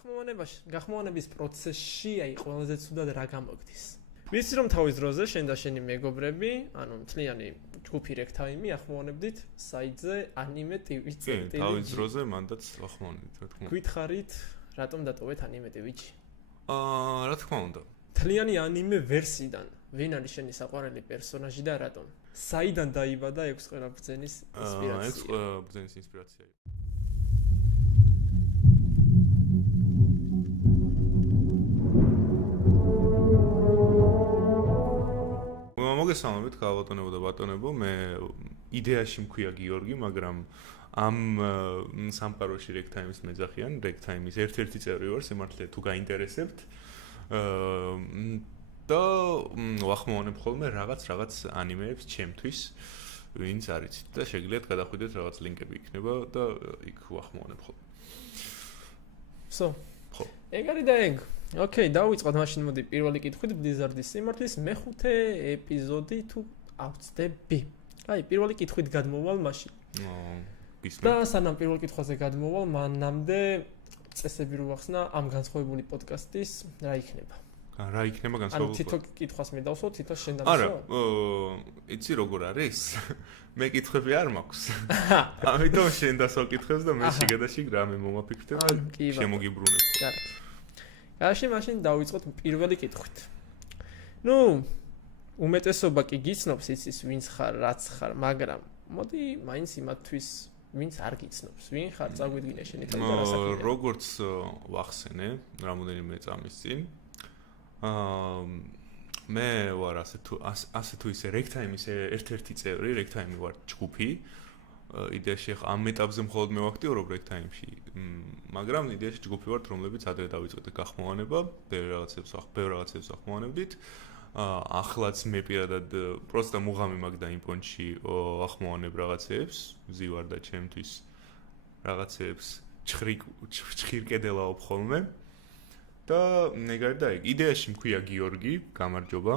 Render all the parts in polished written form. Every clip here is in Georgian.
გახმოვანების პროცესში აი ყველაზე ცუდად რა გამოგდის. ვიცი რომ თავის დროზე შენ და შენი მეგობრები, ანუ მთლიანი ჯგუფი Rectime ახმოვანებდით საიტზე ანიმე ტივი წერტილი. კი, თავის დროზე მანდაც ახმოვანებდით, რა თქმა უნდა. გითხარით, რატომ დატოვეთ ანიმე ტივიში? რა თქმა უნდა. მთლიანი ანიმე ვერსიიდან ვინ არის შენი საყვარელი პერსონაჟი და რატომ? საიდან დაიბადა 6 ყველაბრძენის ინსპირაცია? 6 ყველაბრძენის ინსპირაცია. მოგესალმებით, გალბატონებო და ბატონებო, მე იდეაში მქვია გიორგი, მაგრამ ამ სამყაროში Rectime-ის მეძახიან, Rectime-ის ერთ-ერთი წევრი ვარ, სიმართლე თუ გაინტერესებთ. და ვახმოვანებ ხოლმე რაღაც ანიმეებს ჩემთვის, ვინც არიცით და შეგიძლიათ გადახვიდეთ რაღაც ლინკები იქნება და იქ ვახმოვანებ ხოლმე. ხო. ეგ არის და ეგ. ოკეი, დავიწყოთ მაშინ მოდი პირველი კითხვით Blizzard-ის სიმართლის მეხუთე ეპიზოდი თუ ავწდები. აი, პირველი კითხვით გადმოვალ მაშინ. და სანამ პირველ კითხვაზე გადმოვალ, მანამდე წესები რო ვახსნა ამ განსხვავებული პოდკასტის რა იქნება. რა იქნება განსხვავებული? ანუ თითო კითხვას მე დავსვო, თითო შენ დავსვო. არა, იცი როგორ არის? მე კითხვები არ მაქვს. ამიტომ შენ დასვა კითხვებს და მე შეგადაშიგ რამე მომაფიქრებ და შემოგიბრუნებ. კარგი. გაში მაშინ დავიწყოთ პირველი კითხვით. ნუ, უმეტესობა კი გიცნობს იცის ვინც ხარ, რაც ხარ, მაგრამ მოდი მაინც იმათთვის ვინც არ გიცნობს, ვინ ხარ, წაგვიდგინე შენი თავი. როგორც ვახსენე, რამოდენიმე წამის წინ მე ვარ ასე თუ ისე Rectime-ის ერთ-ერთი წევრი, Rectime ვარ ჯგუფი. იდეაში ამ ეტაპზე მხოლოდ მე ვაქტიურობ Rectime-ში, მაგრამ იდეაში ჯგუფი ვართ, რომლებიც ადრე დავიწყეთ გახმოვანება, ბევრ რაღაცებს ახმოვანებდით. ახლაც მე პირადად პროსტა მუღამი მაგდა იმ პონჩი ახმოვანებ რაღაცებს, ვზივარ და ჩემთვის რაღაცებს ჩხირკედელაობ ხოლმე. და ეგარი და ეგ იდეაში მქვია გიორგი, გამარჯობა.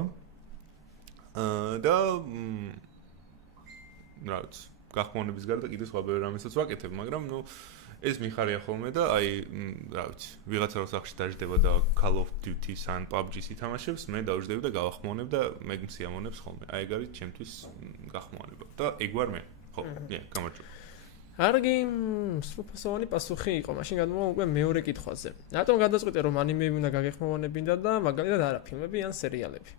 და რაც გახმოვანების გარდა კიდე სხვა ბევრ რამესაც ვაკეთებ, მაგრამ ნუ ეს მიხარია ხოლმე და აი რა ვიცი, ვიღაცა რო სახში დაждდება და Call of Duty-ს ან PUBG-ს ითამაშებს, მე დავждები და გავახმოვანებ და მე მსიამოვნებს ხოლმე. აი ეგ არის ჩემთვის გახმოვანება. და ეგ ვარ მე. ხო, გამარჯობა. კარგი, სრულფასოვანი პასუხი იყო. მაშინ გადმოვალ უკვე მეორე კითხვაზე. რატომ გადაწყვიტე რომ ანიმეები უნდა გაგეხმოვანებინდა და მაგალითად არა ფილმები ან სერიალები?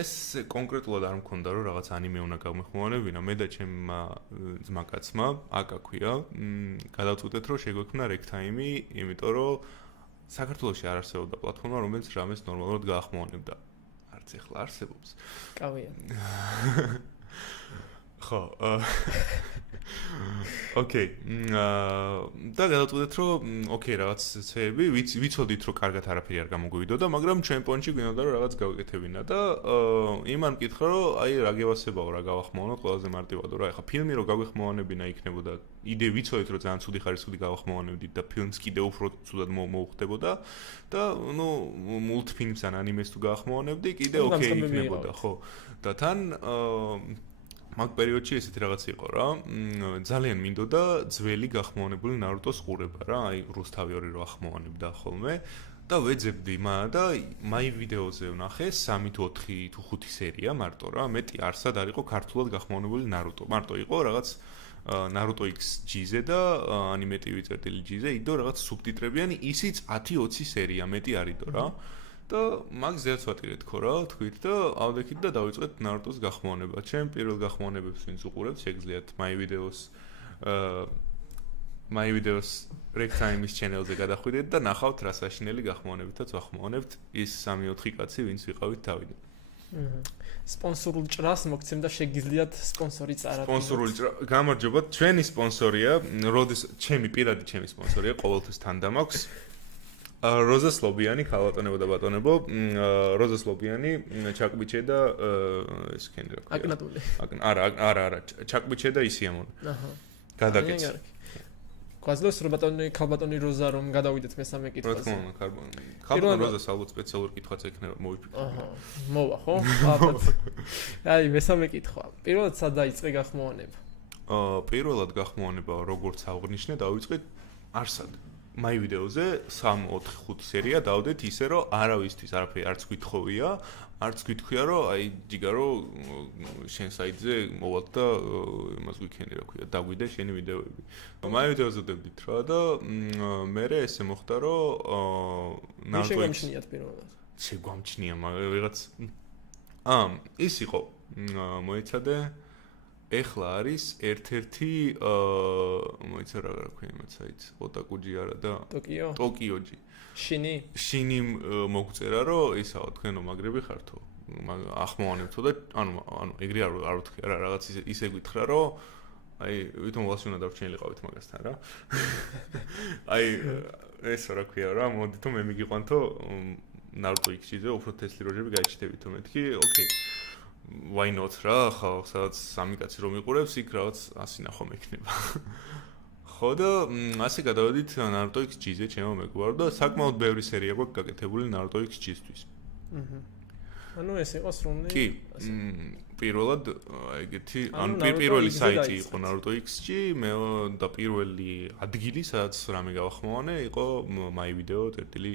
ეს კონკრეტულად არ მქონდა რომ რაღაც ანიმე უნდა გამეხმოვანებინა, მე და ჩემმა ძმაკაცმა, აკა ქვია, გადავწყვიტეთ რომ შეგვექმნა Rectime, იმიტომ რომ საქართველოში არ არსებობდა პლატფორმა, რომელიც რამეს ნორმალურად გაახმოვანებდა. არც ეხლა არსებობს. კავია. ხო. ოკეი. და გადავწყვეტეთ რომ ოკეი რაღაცები ვიცოდით რომ კარგად არაფერი არ გამოგვივიდოდა, მაგრამ ჩვენ პონჩი გვინდა რომ რაღაც გავიკეთებინა და იმან მკითხა რომ აი რა გევასებაო, რა გავახმოვანოთ, ყველაზე მარტივადო რა. ეხლა ფილმი რო გაგვეხმოვანებინა იქნებოდა, იდე ვიცოდით რომ ძალიან ცუდი ხარისხი გავახმოვანებდით და ფილმს კიდე უფრო ცუდად მოუხდებოდა და ნუ მულტფილმს ან ანიმეს თუ გაახმოვანებდი, კიდე ოკეი იქნებოდა, ხო. და თან მაგ პერიოდში ესეთი რაღაც იყო რა, ძალიან მინდოდა ძველი გახმოვანებული ნარუტოს ყურება რა, აი რუსთავი ორი რო ახმოვანებდა ხოლმე და ვეძებდი და მაი ვიდეოზე ვნახე 3 თუ 4 თუ 5 სერია მარტო რა, მეტი არსად არ იყო ქართულად გახმოვანებული ნარუტო. მარტო იყო რაღაც ნარუტო XG-ზე და ანიმე ტივი წერტილი G-ზე, იდო რაღაც სუბტიტრებიანი, ისიც 10-20 სერია მეტი არიდო რა. და მაგ ზეც ვატირეთ ხო რა, თქვით და ავდექით და დავიწყეთ ნარუტოს გახმოვანება. ჩემ პირველ გახმოვანებებს ვინც უყურებთ, შეგიძლიათ my videos Rectime-ის channel-ზე გადახვიდეთ და ნახავთ რა საშინელი გახმოვანებითაც ვახმოვანებთ ის 3-4 კაცი, ვინც ვიყავით თავიდან. სპონსორულ ჭრას მოგცემ და შეგიძლიათ სპონსორი წარადგინოთ. სპონსორული ჭრა, გამარჯობა, ჩვენი სპონსორია, ჩემი პირადი ჩემი სპონსორია, ყოველთვის თანდამ მაქვს. როზა სლობიანი, ხალბატონებო და ბატონებო, როზა სლობიანი, ჩაკბიჩე და ეს ქენი რა ქვია. აკნატული. არა, ჩაკბიჩე და ისიამონი. აჰა. გადაკეთე. გვაძლევს რომ ხალბატონი როზა რომ გადავიდეთ მესამე კითხვაზე. რა თქმა უნდა, ხალბატონი როზას ალბათ სპეციალური კითხვაც ექნება, მოვიფიქრე. აჰა. მოვა ხო? ალბათ. აი, მესამე კითხვა. პირველად სად დაიწყე გახმოვანება? პირველად გახმოვანება როგორც აღნიშნე, დავიწყე არსად. მაი ვიდეოზე 3-4-5 სერია დავდეთ ისე რომ არავისთვის არაფერი არც გვითხოვია, არც გითქვია რომ აი ჯიგა რომ შენ საიტზე მოვალ და იმას გვიქენი რა ქვია, დაგვიდე შენი ვიდეოები. მაი ვიდეოზე დავდით რა და მე ესე მოხდა რომ შეგვამჩნიათ პირველად. შეგვამჩნია ვიღაც ის იყო მოიცადე ეხლა არის ერთ-ერთი მოიცა რა ქვია იმათ საიტს ოტაკუჯი არა და ტოკიოჯი შინი მოგწერა რომ ისაო თქვენო მაგრები ხართო ახმოვანებთო და ანუ ეგრე არ ვთქვი რა რაღაც ისე გითხრა რომ აი ვითომ ვალში უნდა დავრჩენილიყავით მაგასთან რა აი ეს რა ქვია რა მოდითო მე მიგიყვანთო ნარუტო X-ზე უფრო თესლი როჟები გაიჩნდებითო მეთქი ოკეი why not რა ხო სადაც სამი კაცი რომ იყურებს იქ რაღაც ასინახო მექნება ხო და ასე გადავედით ნარუტო X-ზე ჩემო მეგობარო და საკმაოდ ბევრი სერია გვაქვს გაკეთებული ნარუტო X-ისთვის ანუ ეს იყო სრული კი პირველად ეგეთი ანუ პირველი საიტი იყო ნარუტო X-ში მე და პირველი ადგილი სადაც რამე გავახმოვანე იყო მაი ვიდეო წერტილი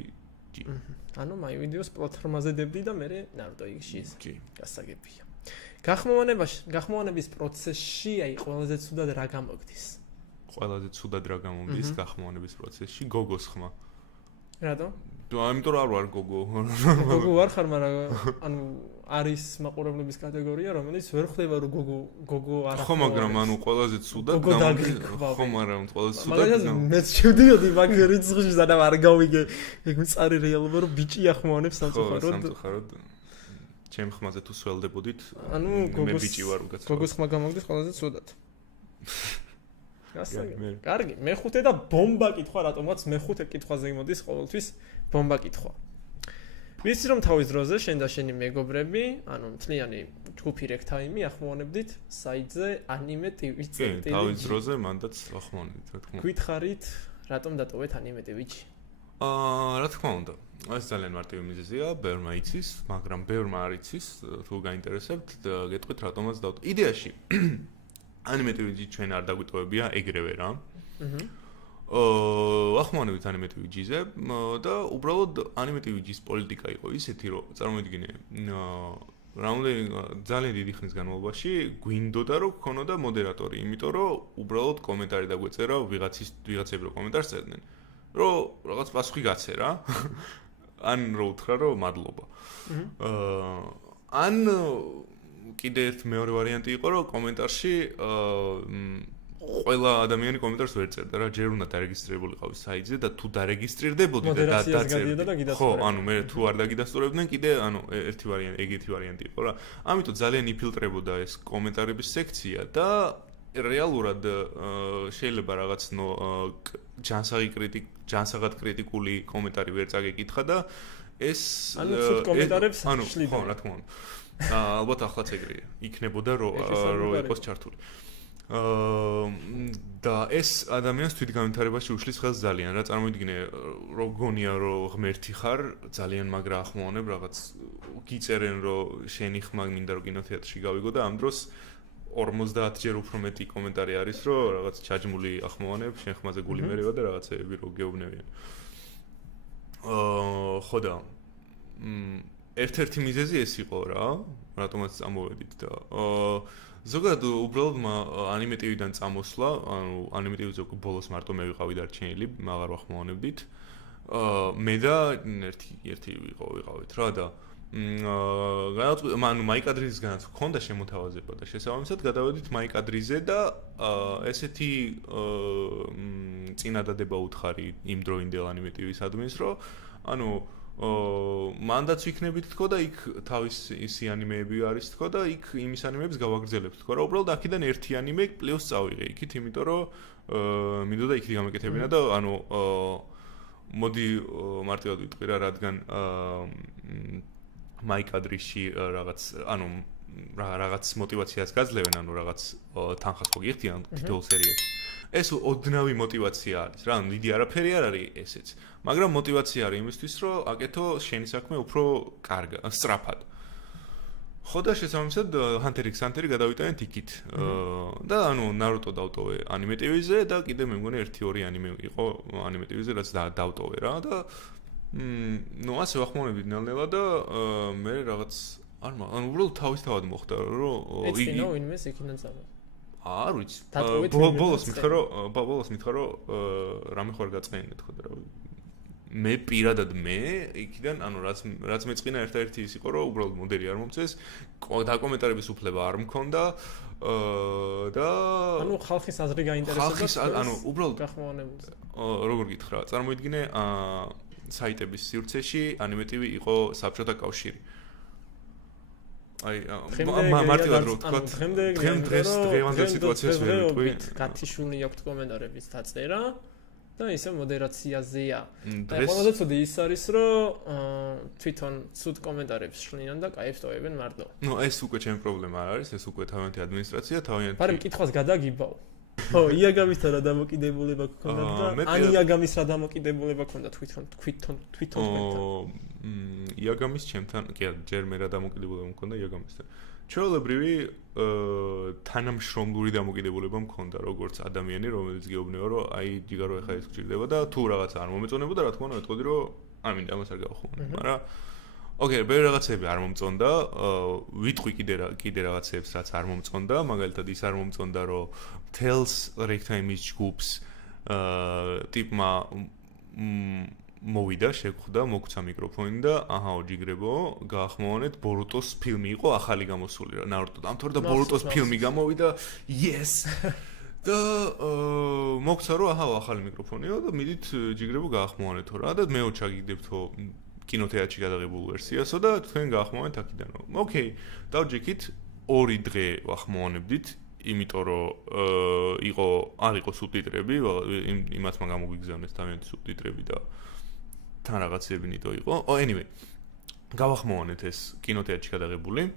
ანუ მაი ვიდეოს პლატფორმაზე დებდი და მე ნარუტო X-ში გასაგებია. გახმოვანების პროცესში აი ყველაზე ცუდად რა გამოგდის? ყველაზე ცუდად რა გამომდის გახმოვანების პროცესში გოგოს ხმა. რატო? ამიტომ არ ვარ გოგო. გოგო ვარ ხარ, მაგრამ ანუ არის მაყურებლების კატეგორია, რომელიც ვერ ხვდება რომ გოგო არ ხო, მაგრამ ანუ ყველაზე ცუდად გამომდის. ხო, მაგრამ ყველაზე ცუდად. მაგრამ მეც შევდიოდი მაგ რიცხვში და არ გავიგე. ეგ მწარი რეალობა რომ ბიჭი ახმოვანებს სამწუხაროდ. ჩემ ხმაზე თუ სველდებოდით, მე ბიჭი ვარ უკაცრავად. გოგოს ხმა გამოგდის ყველაზე ცუდად. კარგი, მეხუთე და ბომბა კითხვა, რატომაც მეხუთე კითხვაზე მოდის ყოველთვის ბომბა კითხვა. ვიცი რომ თავის დროზე შენ და შენი მეგობრები, ანუ მთლიანი ჯგუფი Rectime ახმოვანებდით საიტზე anime TV წერტილი. კი, თავის დროზე მანდაც ახმოვანებდით, რა თქმა უნდა. გითხარით, რატომ დატოვეთ anime TV-ში? რა თქმა უნდა. ეს ძალიან მარტივი მიზეზია, ბევრმა იცის, მაგრამ ბევრმა არ იცის, თუ გაინტერესებთ, გეტყვით რატომაც დავტოვეთ. იდეაში anime TV-ში ჩვენ არ დაგვიტოვებია ეგრევე რა. ახმოვანებით anime TV-ზე და უბრალოდ anime TV-ის პოლიტიკა იყო ისეთი, რომ წარმოიდგინე, რამდენი ძალიან დიდი ხნის განმავლობაში გვინდოდა რომ გქონოდა მოდერატორი, იმიტომ რომ უბრალოდ კომენტარი დაგვეწერა ვიღაცები რო კომენტარს წერდნენ. რომ რაღაც პასუხი გაცე რა. ან რო უთხრა რომ მადლობა. ან კიდე ერთ მეორე ვარიანტი იყო რომ კომენტარში ყველა ადამიანი კომენტარს ვერ წერდა რა, ჯერ უნდა დარეგისტრირებულიყავი საიტზე და თუ დარეგისტრირდებოდი და დაწერდი. ხო, ანუ მე თუ არ დაგიდასტურებდნენ, კიდე ანუ ეგეთი ვარიანტი იყო რა. ამიტომ ძალიან იფილტრებოდა ეს კომენტარების სექცია და რეალურად შეიძლება რაღაც ჯანსაღად კრიტიკული კომენტარი ვერ წაგეკითხა და ეს ანუ ცუდ კომენტარებს შლიდა. ხო, რა თქმა უნდა. ალბათ ახლაც ეგრეა. იქნებოდა რომ იყოს ჩართული. და ეს ადამიანს თვითგანვითარებაში უშლის ხელს ძალიან რა წარმოიდგინე რომ გონია რომ ღმერთი ხარ ძალიან მაგრა ახმოვანებ რაღაც გიწერენ რომ შენი ხმა მინდა რომ კინოთეატრში გავიგო და ამ დროს 50 ჯერ უფრო მეტი კომენტარი არის რომ რაღაც ჩაჯმული ახმოვანებ შენ ხმაზე გული მერევა და რაღაცეები რო გეუბნებიან ხო და ერთ-ერთი მიზეზი ეს იყო რა რატომაც წამოვედით და ზოგადად უბრალოდ anime TV-დან წამოსვლა, ანუ anime TV-ზე უკვე ბოლოს მარტო მე ვიყავი დარჩენილი, მაგარ ვახმოვანებდით. მე და ერთი ვიყავით რა და ანუ მაიკადრიზისგანაც ჰქონდა შემოთავაზება და შესაბამისად გადავედით მაიკადრიზე და ესეთი წინადადება უთხარი იმ დროინდელ anime TV-ს ადმინს, რომ ანუ მანდაც ვიქნებით თქო და იქ თავის ისი ანიმეები არის თქო და იქ იმის ანიმეებს გავაგრძელებთ თქო რა უბრალოდ აქედან ერთი ანიმე პლუს წავიღე იქით იმიტომ რომ მინდოდა იქით გამეკეთებინა და ანუ მოდი მარტივად ვიტყვი რა რადგან მაიკადრიში რაღაც ანუ რაღაც мотиваციას გაძლევენ ანუ რაღაც თანხას ხო გიხდიან თითოეულ სერიაში ეს ოდნავი мотиваცია არის რა ანუ დიდი არაფერი არ არის ესეც მაგრამ мотиваცია არის იმისთვის რომ აკეთო შენი საქმე უფრო კარგად სწრაფად ხო და შესაბამისად Hunter x Hunter-ი გადავიტანეთ იქით. და ანუ Naruto დავტოვე anime TV-ზე და კიდე მე მგონი 1-2 anime იყო anime TV-ზე რაც დავტოვე რა და ნუ ასე ვახმოვანებდი ნელ-ნელა და მე რაღაც ანუ უბრალოდ თავისთავად მოხდა რომ იგი ვინმეს იქიდან წავა. არ ვიცი. ბოლოს მითხრა რომ რამე ხوار გაწყენინეთ ხო და რა მე პირადად იქიდან ანუ რაც მეწყინა ერთ-ერთი ის იყო რომ უბრალოდ მოდელი არ მომწეს და კომენტარების უფლება არ მქონდა და ანუ ხალხის აზრი გაინტერესებდა ანუ უბრალოდ გახმოვანებულს როგორ გითხრა წარმოიდგინე საიტების სივრცეში anime TV იყო საბჭოთა კავშირი აი მარტივად რო ვთქვა დღევანდელ სიტუაციას ვერ ვიტყვით გათიშული აქვს კომენტარების დაწერა და ისე მოდერაციაზეა. და ყველაზე ცუდი ის არის რომ თვითონ ცუდ კომენტარებს შლიან და კაიფს ტოვებენ მარტო. ნუ ეს უკვე ჩემი პრობლემა არ არის, ეს უკვე თავიანთი ადმინისტრაცია, თავიანთი. მაგრამ კითხვას გადაგიბავ. ხო, იაგამისთან რა დამოკიდებულება გქონდა და ან იაგამის რა დამოკიდებულება გქონდა თვითონ. იაგამის ჩემთან, კი არა, ჯერ მე რა დამოკიდებულება მქონდა იაგამისთან. ჩვეულებრივი თანამშრომლური დამოკიდებულება მქონდა როგორც ადამიანი, რომელიც გეუბნება, რომ აი ჯიგარო ეხა ეს გჭირდება და თუ რაღაც არ მომეწონებოდა, რა თქმა უნდა, ეტყოდი, რომ არ მინდა ამას არ გავხმოვანო. მაგრამ ოკეი, ბევრი რაღაცები არ მომწონდა, ვიტყვი კიდე რაღაცებს, რაც არ მომწონდა, მაგალითად ის არ მომწონდა, რომ Tells Rectime-ის ჯგუფს ტიპმა მოვიდა, შეგვხვდა, მოგცა მიკროფონი და აჰაო ჯიგრებო, გაახმოვანეთ, ბორუტოს ფილმი იყო ახალი გამოსული რა, Naruto დამთავრდა და ბორუტოს ფილმი გამოვიდა. Yes. და მოგცა რომ აჰაო ახალი მიკროფონია და მიდით ჯიგრებო გაახმოვანეთო რა და მეო ჩაგიგდებთო კინოთეატრში გადაღებულ ვერსიასო და თქვენ გაახმოვანეთ აქიდანო. ოკეი, დავჯექით 2 დღე ვახმოვანებდით, იმიტომ რომ არ იყო სუბტიტრები, იმათმა გამოგვიგზავნეს თავიანთი სუბტიტრები და თან რაღაცები ნიტო იყო. Anyway, გავახმოვანეთ ეს კინოთეატრში გადაღებული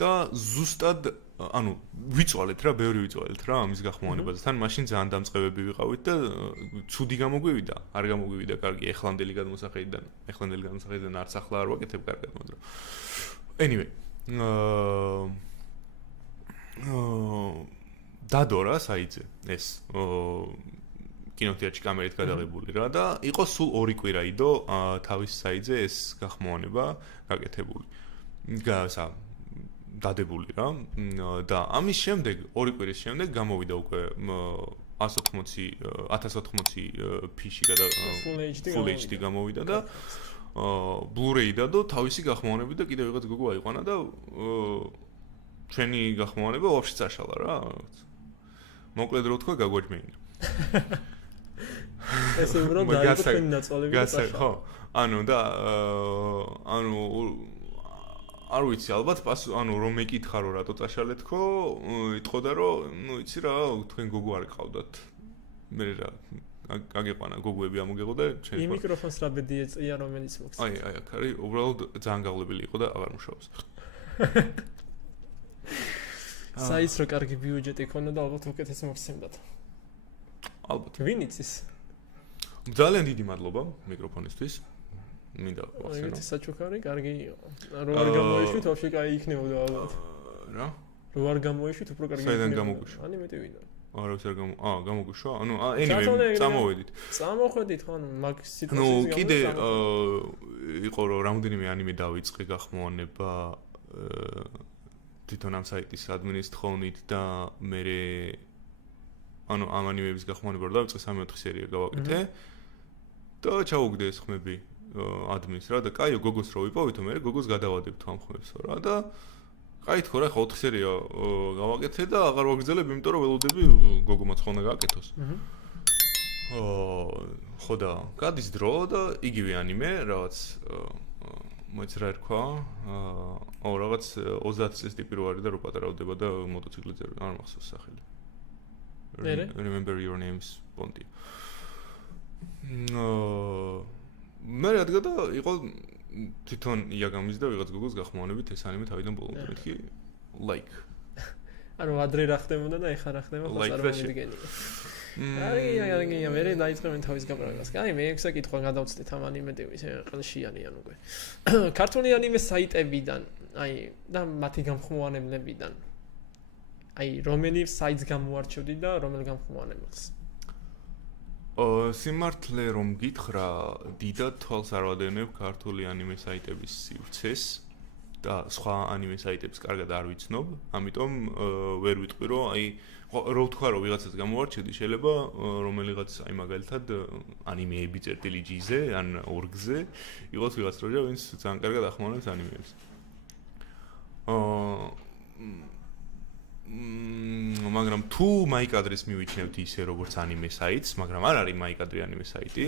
და ზუსტად ანუ ვიწვალეთ რა, ბევრი ვიწვალეთ რა ამის გახმოვანებაზე. თან მაშინ ძალიან დამწყებები ვიყავით და ცუდი გამოგვივიდა, არ გამოგვივიდა კარგი ეხლანდელი გადმოსახედიდან არც ახლა არ ვაკეთებ კარგად, მაგრამ Anyway, დადორა საიტზე ეს კინოთეატრში კამერით გადაღებული რა და იყო სულ 2 კვირა იდო თავის საიტზე ეს გახმოვანება გაკეთებული. დადებული რა და ამის შემდეგ 2 კვირის შემდეგ გამოვიდა უკვე 1080 p-ში Full HD გამოვიდა და Blu-ray და თავისი გახმოვანებით და კიდევ ვიღაც გოგო აიყვანა და ჩვენი გახმოვანება ვაფშე წაშალა რა. მოკლედ რო თქვა გაგვაჯმეინა. ეს უბრალოდ დაიწყო თქვენი ნაწოლები და წაშალა. ხო, ანუ და ანუ არ ვიცი ალბათ ანუ რომ მეკითხა რომ რატო წაშალეთქო, იტყოდა რომ ნუ იცი რა თქვენ გოგო არ ყავდათ. მე რა აგეყვანა გოგოები ამოგეღო და ჩემი იმ მიკროფონს რა ბედი ეწია რომელიც მოხდა. აი აქ არის უბრალოდ ძალიან გავლებული იყო და აღარ მუშაობს. საის რო კარგი ბიუჯეტი ქონდა და ალბათ უკეთეს მოხსენდათ. ალბათ. ვინ იცის? ძალიან დიდი მადლობა მიკროფონისთვის. მინდა ვახსენო. ეს საჩუქარი კარგი იყო. რო არ გამოიშვით, ვაფშე კაი იქნებოდა ალბათ. რა? რო არ გამოიშვით, უფრო კარგი იქნებოდა. საიდან გამოგვიშვა? ანიმეტივიდან. არა, ეს არ გამოგვიშვა? ანუ anyway, წამოვედით. წამოხვედით, ხო, ანუ მაგ სიტუაციას ნუ კიდე იყო რომ რამდენიმე ანიმე დავიწყე გახმოვანება თვითონ ამ საიტის ადმინის თხოვნით და მე ანუ ამ ანიმეების გახმოვანება რომ დავიწყე 3-4 სერია გავაკეთე და ჩაუგდე ეს ხმები ადმინს რა და კაიო გოგოს რო ვიპოვითო მე გოგოს გადავადებთო ამ ხმებსო რა და კაი თქო რა 4 სერია გავაკეთე და აღარ ვაგრძელებ იმიტომ რომ ველოდები გოგომაც ხომ უნდა გააკეთოს. ხო და გადის დრო და იგივე ანიმე რაღაც მოიც რა ერქვა რაღაც 30 წლის ტიპი რო არის და რო პატარავდება და მოტოციკლზე არ მახსოვს სახელი. Remember your names Bondi. მე რადგა და იყო თვითონ იაგამის და ვიღაც გოგოს გახმოვანებით ეს ანიმე თავიდან ბოლომდე მეთქი like. ანუ ადრე რა ხდებოდა და ეხლა რა ხდება ხო არ მომიდგენია. კარგი, მე დაიწყებენ თავის გაბრალებას. კაი, მე ექვსა კითხვა გადავწდით ამ ანიმეტივის, ყელშიანიან უკვე. ქართული ანიმე საიტებიდან და მათი გამხმოვანებლებიდან. რომელი საიტს გამოარჩევდი და რომელ გამხმოვანებელს. სიმართლე რომ გითხრა, დიდად თვალს არ ვადევნებ ქართული ანიმე საიტების სივრცეს და სხვა ანიმე საიტებს კარგად არ ვიცნობ, ამიტომ ვერ ვიტყვი, რომ რო ვთქვა, რომ ვიღაცას გამოარჩევდი, შეიძლება რომელიღაც მაგალითად ანიმეები წერტილი-G-ზე ან org-ზე იყოს ვიღაც როჯა, ვინც ძალიან კარგად ახმოვანებს ანიმეებს. მაგრამ თუ მაიკადრის მივიჩნევთ ისე როგორც ანიმე საიტს, მაგრამ არ არის მაიკადრი ანიმე საიტი.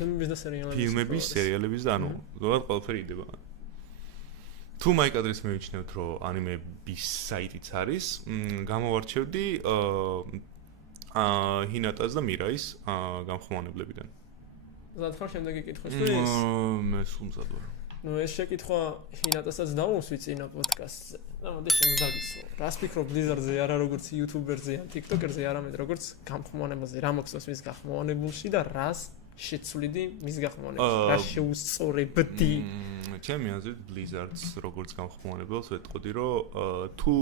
ფილმების, სერიალების და ზოგადად ყველაფერი იდება. თუ მაიკადრის მივიჩნევთ, რომ ანიმების საიტიც არის, გამოვარჩევდი ჰინატას და მირაის გამხმოვანებლებიდან. ზადხარ შემდეგი კითხვის? მე სულ მზად ვარ. ეს შეკითხვა ჰინატასაც დაუსვით წინა პოდკასტზე. და მოდი შენ დაგისვა. რას ფიქრობ ბლიზარდზე, არა როგორც იუთუბერზე ან ტიკტოკერზე, არამედ როგორც გამხმოვანებელზე, რა მოხსნას მის გამხმოვანებულში და რას შეცვლიდი მის გამხმოვანებელში, რა შეუსწორებდი? ჩემი აზრით ბლიზარდს როგორც გამხმოვანებელს ვეტყოდი, რომ თუ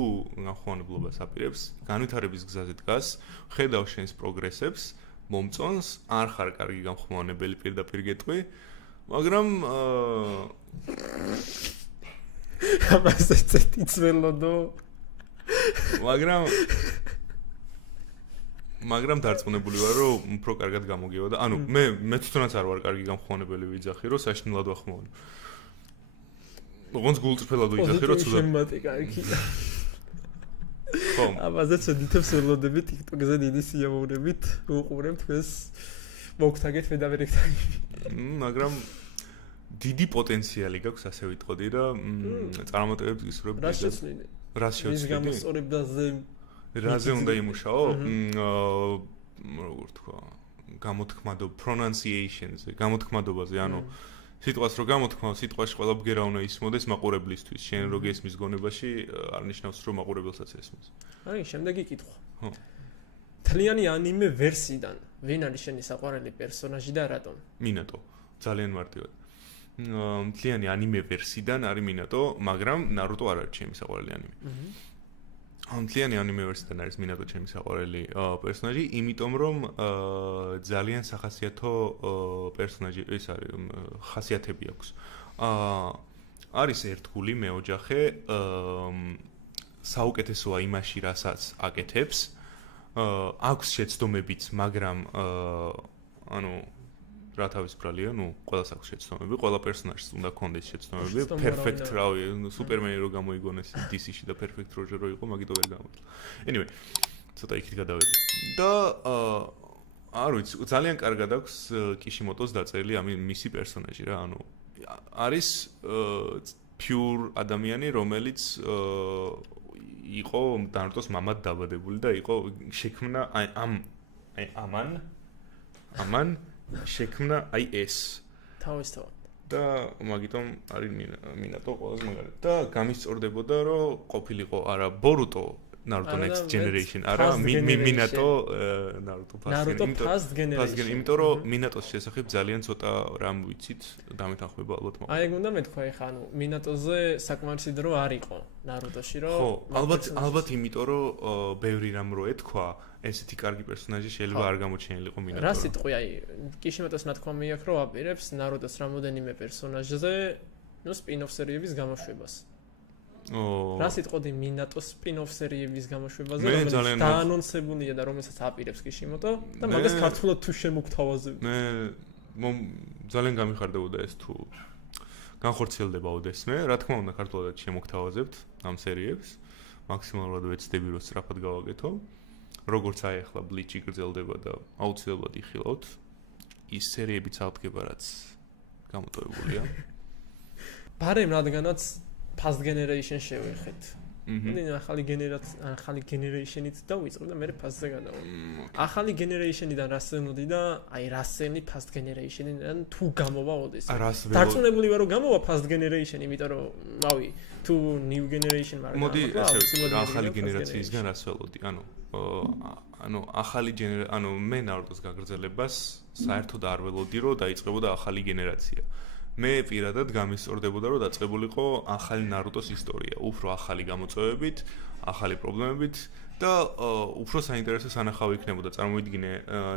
გამხმოვანებლობას აპირებს, განვითარების გზაზე დგას, ხედავ შენს პროგრესებს, მომწონს, არ ხარ კარგი გამხმოვანებელი პირდაპირ გეტყვი. მაგრამ ამაზე წეთი ძველოდო მაგრამ დარწმუნებული ვარ რომ უფრო კარგად გამოგივა და მე თვითონაც არ ვარ კარგი გამხმოვანებელი ვიძახი რომ საშინლად ვახმოვანებ. როგორც გულწრფელად ვიძახი რომ ცუდად შემატი კარგია. ხო, ამაზე ცოდითებს ველოდები TikTok-ზე დიდი სიამოვნებით უყურებ თქვენს მოგთაგეთ ფედავერექტაიმი. მაგრამ დიდი პოტენციალი გაქვს, ასე ვიტყოდი და წარმატებებს გისურვებ. რას შეცვლილი? რას შეცვლილი? ის გამოსწორებაზე რაზე უნდა იმუშაო? როგორ თქვა, pronunciation-ზე, გამოთქმადობაზე, ანუ სიტყვას რო გამოთქმავ, სიტყვაში ყველა ბგერა უნდა ისმოდეს მაყურებლისთვის. შენ რო გესმის გონებაში, არ ნიშნავს რომ მაყურებელსაც ესმის. შემდეგი კითხვა. თლიანი ანიმე ვერსიიდან ვინ არის შენი საყვარელი პერსონაჟი და რატომ? მინატო, ძალიან მარტივად. თლიანი ანიმე ვერსიიდან არის მინატო, მაგრამ ნარუტო არ არის ჩემი საყვარელი ანიმე. თლიანი ანიმე ვერსიიდან არის მინატო ჩემი საყვარელი პერსონაჟი, იმიტომ რომ ძალიან სახასიათო პერსონაჟი ეს არის, ხასიათები აქვს. არის ერთგული მეოჯახე, საუკეთესოა იმაში, რასაც აკეთებს. აქვს შეცდომებიც, მაგრამ რა თავის ბრალია, ყველას აქვს შეცდომები, ყველა პერსონაჟს უნდა ქონდეს შეცდომები, perfect რავი, სუპერმენი რო გამოიგონეს DC-ში და perfect როჯერ რო იყო, მაგით ვერ გამოიწვა. Anyway, ცოტა იქით გადავედი. და არ ვიცი, ძალიან კარგად აქვს კიშიმოტოს დაწერილი მისი პერსონაჟი რა, არის pure ადამიანი, რომელიც იყო დანარტოს მამად დაბადებული და იყო შექმნა ამან შექმნა ეს თავისთავად და მაგიტომ არის მინატო ყველაზე მაგარი და გამისწორდებოდა რომ ყოფილიყო არა ბორუტო Naruto Next Generation არა მინატო Naruto Past Generation იმიტომ რომ მინატოს შესახებ ძალიან ცოტა რამ ვიცით დამეთანხმება ალბათ მაგრამ აი ეგ უნდა მეთქვა ეხა მინატოზე საკმარისი დრო არ იყო Naruto-ში რომ ხო ალბათ იმიტომ რომ ბევრი რამ რო ეთქვა ესეთი კარგი პერსონაჟი შეიძლება არ გამოჩენილიყო მინატო რა სიტყვი აი კიშიმოტოს ნათქვამი აქვს რომ აპირებს Naruto-ს რამოდენიმე პერსონაჟზე სპინ-ოფ სერიების გამოშვებას რა სიტყვი მინატოს სპინ-ოფ სერიების გამოშვებაზე რომელიც დაანონსებულია და რომელსაც აპირებს კიშიმოტო და მაგას ქართულად თუ შემოგთავაზებთ მე ძალიან გამიხარდებოდა ეს თუ განხორციელდება ოდესმე რა თქმა უნდა ქართულად შემოგთავაზებთ ამ სერიებს მაქსიმალურად ვეცდები რომ სწრაფად გავაკეთო როგორც აი ახლა ბლიჩი გრძელდება და აუცილებლად იხილავთ ის სერიებიც აღდგება რაც გამოტოვებულია ბარემ რადგანაც past generation შევეხეთ. ახალი generation-ით დავიწყებ და მე past-ზე გადავალ. ახალი generation-დან რასენოდი და აი რასენი past generation-დან თუ გამოვა ოდეს. დარწმუნებული ვარ რომ გამოვა past generation, იმიტომ რომ რავი, თუ new generation მაგრამ მოდი ესე ახალი გენერაციისგან რას ველოდი? ანუ ახალი მე Naruto-ს გაგრძელებას საერთოდ არ ველოდი რომ დაიწყებოდა ახალი გენერაცია. მე პირადად გამისწორდებოდა რომ დაწყებულიყო ახალი ნარუტოს ისტორია, უფრო ახალი გამოწვევებით, ახალი პრობლემებით და უფრო საინტერესო სანახავი იქნებოდა. წარმოვიდგინე,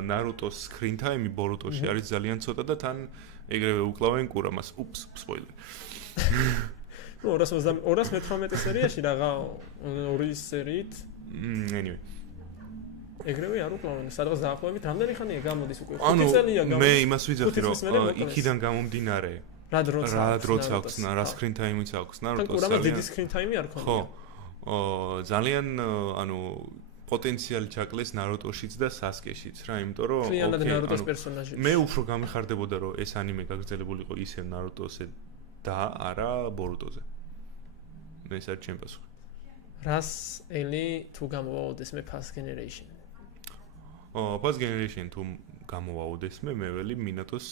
ნარუტოს screen time ბორუტოში არის ძალიან ცოტა და თან ეგრევე უკლავენ კურამას. უპს, სპოილერი. ნუ 218 სერიაში რაღა 2 სერიით. Anyway. ეგრევე არ უკლავენ, სადღაც დაახლოებით რამდენი ხანია გამოდის უკვე? 5 წელია გამოდის. მე იმას ვიძახი რომ იქიდან გამომდინარე რა დროც აქვს, რა screen time-იც აქვს ნარუტოს. კურამას დიდი screen time-ი არ ქონია. ხო. ძალიან პოტენციალი ჩაკლეს ნარუტოშიც და სასკეშიც რა, იმიტომ რომ მთლიანად ნარუტოს პერსონაჟი. მე უფრო გამიხარდებოდა რომ ეს ანიმე გაგრძელებულიყო ისე ნარუტოზე და არა ბორუტოზე. ეს არის ჩემი პასუხი. რას ელი თუ გამოვაოდეს მე Past Generation? Past Generation თუ გამოვაოდეს მე ველი მინატოს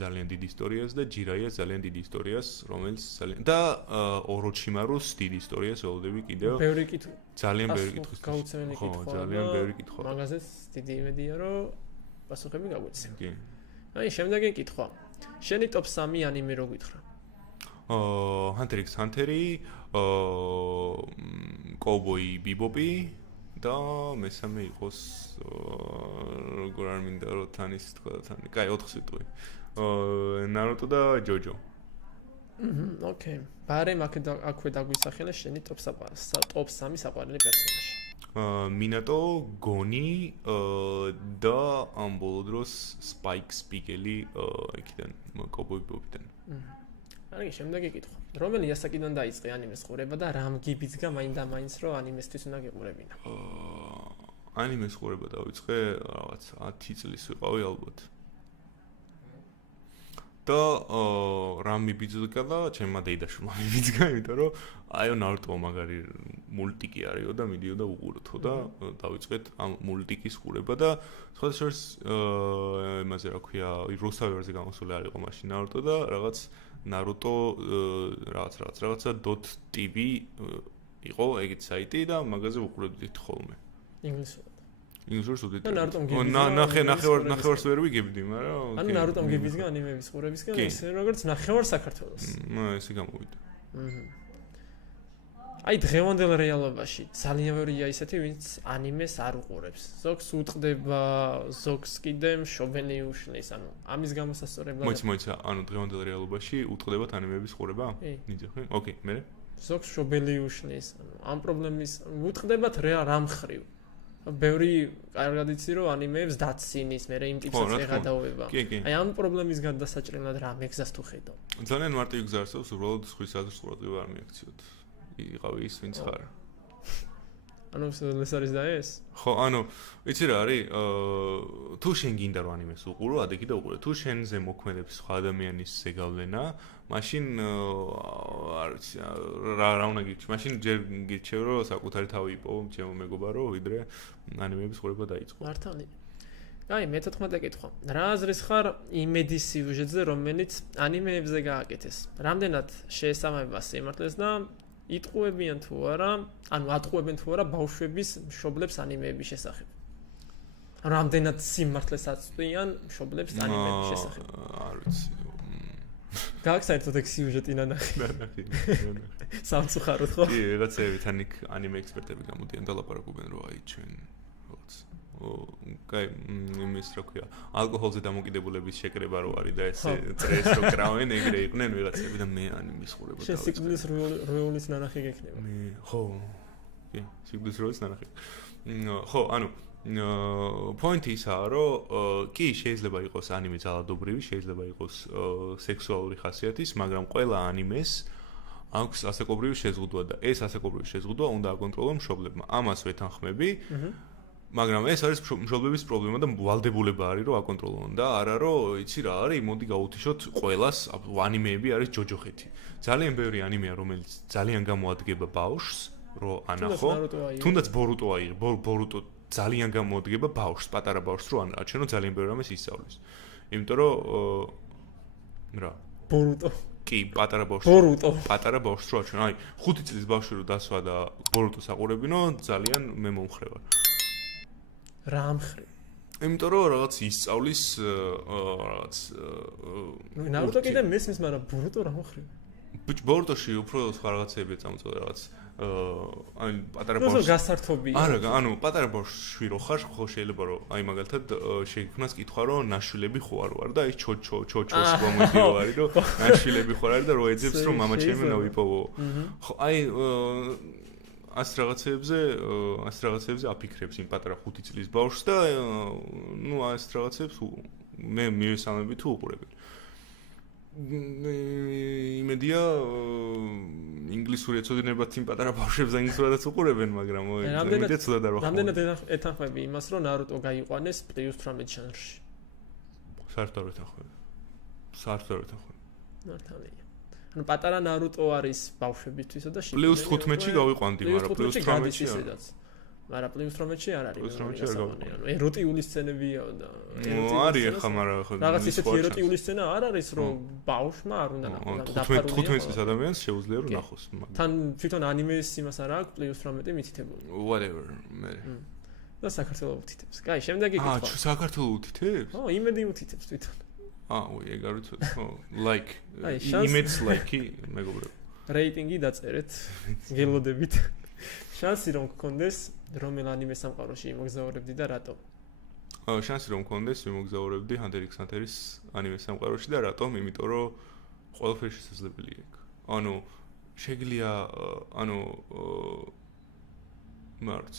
ძალიან დიდი ისტორიას და ჯირაიას ძალიან დიდი ისტორიას, რომელიც ძალიან და ოროჩიმარუს დიდი ისტორიას ველოდები კიდევ. ბევრი კითხვა. ძალიან ბევრი კითხვის. გაუცემელი კითხვა. ძალიან ბევრი კითხვა. მაგაზეც დიდი იმედია რომ პასუხები გაგვეცე. კი. აი, შემდეგი კითხვა. შენი top 3 ანიმე რო გითხრა? Hunter x Hunter-ი, Cowboy Bebop-ი და მესამე იყოს როგორ არ მინდა რომ თანის თქვა და თანი. კაი, 4 სიტყვი. Naruto და JoJo. ოკეი. ბარემ აქვე დაგვისახელა შენი top 3 საყვარელი პერსონაჟი. მინატო, გონი და ამ ბოლო დროს Spike Spiegel-ი იქიდან Cowboy Bebop-დან. აი, შემდეგი კითხვა. რომელი ასაკიდან დაიწყე ანიმეს ყურება და რამ გიბიძგა მაინდა-მაინც რომ ანიმესთვის უნდა გიყურებინა? ანიმეს ყურება დავიწყე რაღაც 10 წლის ვიყავი ალბათ. და რამ მიბიძგა და ჩემმა დეიდაშვილმა მიბიძგა, იმიტომ რომ აიო ნარუტო მაგარი მულტიკი არისო და მიდიოდა უყურთო და დავიწყეთ ამ მულტიკის ყურება და სხვადასხვა იმაზე რა ქვია, რუსთავერზე გამოსული არ იყო მაშინ ნარუტო და რაღაც Naruto რაღაცა .tv იყო ეგეთ საიტი და მაგაზე ვუყურებდით ხოლმე. ინგლისურად. ინგლისურად სუბტიტრები. და Naruto-მ გიბიძგა. ნახევარს ვერ ვიგებდი, მაგრამ ანუ Naruto-მ გიბიძგა ანიმების ყურებისგან, ისე როგორც ნახევარ საქართველოს. ესე გამოვიდა. აი დღევანდელ რეალობაში ძალიან ბევრია ისეთი, ვინც ანიმეს არ უყურებს. ზოგს უტყდება, ზოგს კიდე მშობელი უშლის, ანუ ამის გამოსასწორებლად. მოიცა, ანუ დღევანდელ რეალობაში უტყდებათ ანიმების ყურება? ნიძახი. ოკეი, მე. ზოგს მშობელი უშლის, ანუ ამ პრობლემის უტყდებათ რა მხრივ. ბევრი კარგად იცი რომ ანიმეებს დაცინის, მე იმ ტიპსაც ეღადაოება. აი ამ პრობლემის გადასაჭრელად რა მეგზას თუ ხედავ. ძალიან მარტივი გზა არსებობს, უბრალოდ ხვის აზრს ყურადღება არ მიაქციოთ. იყავი ის ვინც ხარ. ანუ ეს არის და ეს? ხო, ანუ ვიცი რა არის, თუ შენ გინდა რომ ანიმეს უყურო, ადექი და უყურე. თუ შენზე მოქმედებს სხვა ადამიანის ზეგავლენა, მაშინ არ ვიცი რა უნდა გირჩევ. მაშინ ჯერ გირჩევ რომ საკუთარი თავი იპოვო ჩემო მეგობარო, ვიდრე ანიმების ყურება დაიწყო. მართალი. აი, მე-14 კითხვა. რა აზრის ხარ იმედის სიუჟეტზე, რომელიც ანიმეებზე გააკეთეს? რამდენად შეესაბამება სიმართლეს და იტყუებიან თუ არა, ანუ ატყუებენ თუ არა ბავშვების მშობლებს ანიმეების შესახებ. რამდენად სიმართლეს აწვდიან მშობლებს ანიმეების შესახებ? არ ვიცი. გაქვს საერთოდ ეგ სიუჟეტი ნანახი? ნანახი. სამწუხაროდ ხო? კი, რაღაცები თან იქ ანიმე ექსპერტები გამოდიან და ლაპარაკობენ რომ აი ჩვენ რაღაც კაი, იმის რა ქვია, ალკოჰოლზე დამოკიდებულების შეკრება რო არის და ესე წრეს რო კრავენ, ეგრე იყვნენ ვიღაცები და მე ანიმის ყურება დავიწყე. შენ სიკვდილის როულის ნანახი გექნება? მე ხო. კი, სიკვდილის როულის ნანახი. ხო, ანუ პოინტი ისაა, რომ კი შეიძლება იყოს ანიმე ძალადობრივი, შეიძლება იყოს სექსუალური ხასიათის, მაგრამ ყველა ანიმეს აქვს ასაკობრივი შეზღუდვა და ეს ასაკობრივი შეზღუდვა უნდა აკონტროლოს მშობლებმა. ამას ვეთანხმები. მაგრამ ეს არის მშობლების პრობლემა და ვალდებულება არის რომ აკონტროლონ და არა რომ იცი რა არის, მოდი გავუთიშოთ ყველას ანიმეები არის ჯოჯოხეთი. ძალიან ბევრი ანიმეა რომელიც ძალიან გამოადგება ბავშვს, რომ ანახო, თუნდაც ბორუტო აიღო, ბორუტო ძალიან გამოადგება ბავშვს, პატარა ბავშვს, რომ აჩვენო ძალიან ბევრი რამეს ისწავლის. იმიტომ რომ რა ბორუტო კი, პატარა ბავშვს. პატარა ბავშვს რო აჩვენო, აი 5 წლის ბავშვი რო დასვა და ბორუტოს აყურებინო, ძალიან მე მომხრევა. რა მხრივ? იმიტომ რომ რაღაც ისწავლის რაღაც ნარუტო კიდე მესმის, მაგრამ ბოროტო რა მოხრივ? ბიჭ ბოროტოში უფრო სხვა რაღაცები წამოწოდა რაღაც აი პატარა ბავშვი ნუ გასართობია. არა, ანუ პატარა ბავშვი რო ხარ, ხო შეიძლება რომ აი მაგალითად შეიქმნას კითხვა რომ ნაშვილები ხო არ ვარ და ის ჩოჩოს გამოდიო არის რომ ნაშვილები ხო არ არის და რო ეძებს რომ მამა ჩემი ნავიპოვო. ხო აი ას რაღაცებზე აფიქრებს იმ პატარა 5 წლის ბავშვს და ნუ ას რაღაცებს მე მივესალმები თუ უყურები. იმედია ინგლისური ეცოდინებათ იმ პატარა ბავშვებს ინგლისურადაც უყურებენ, მაგრამ იმედია ცუდად არ ვახმოვანებ. რამდენად ეთანხმები იმას, რომ ნარუტო გაიყვანეს +18 ჟანრში? საერთოდ ეთანხმები. მართალია. ანუ პატარა ნარუტო არის ბავშვებისთვისა და +15-ში გავიყვანდი, მაგრამ +18-ში ისედაც. მაგრამ +18-ში არ არის. ანუ ეროტიული სცენებია და არის ახლა, მაგრამ რაღაც ისეთი ეროტიული სცენა არ არის, რომ ბავშვმა არ უნდა ნახოს. 15 წლის ადამიანს შეუძლია რომ ნახოს. თან თვითონ ანიმეს იმას არ აქვს +18 მითითებული. Whatever. მე. და საქართველოს უთითებს. კაი, შემდეგი კითხვა. საქართველოს უთითებს? ო, იმედი უთითებს თვითონ. ეგ არ ვიცოდი, ხო, like image like-ი მეგობრებო. რეიტინგი დაწერეთ გელოდებით. შანსი რომ გქონდეს, რომელ ანიმე სამყაროში იმოგზაურებდი და რატომ? შანსი რომ მქონდეს, ვიმოგზაურებდი Hunter x Hunter-ის ანიმე სამყაროში და რატომ? იმიტომ რომ ყველაფერი შესაძლებელია იქ. ანუ შეგიძლია, ანუ მარც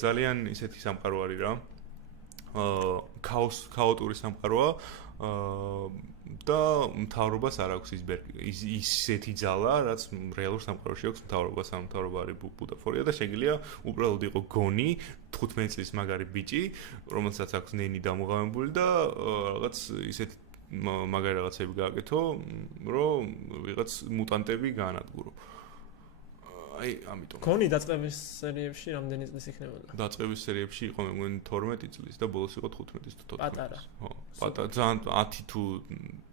ძალიან ისეთი სამყარო არის რა. ქაოტური სამყაროა და მთავრობას არ აქვს ისეთი ძალა, რაც რეალურ სამყაროში აქვს მთავრობას, ამ მთავრობა არის ბუტაფორია და შეგიძლია უბრალოდ იყო გონი 15 წლის მაგარი ბიჭი, რომელსაც აქვს ნენი დამოღამებული და რაღაც ისეთი მაგარი რაღაცები გააკეთო, რომ ვიღაც მუტანტები გაანადგურო. აი, ამიტომ. გონი დაწყების სერიებში რამდენი წლის იქნებოდა? დაწყების სერიებში იყო მე მგონი 12 წლის და ბოლოს იყო 15 თუ 14. პატარა. ხო, პატარა ძალიან 10 თუ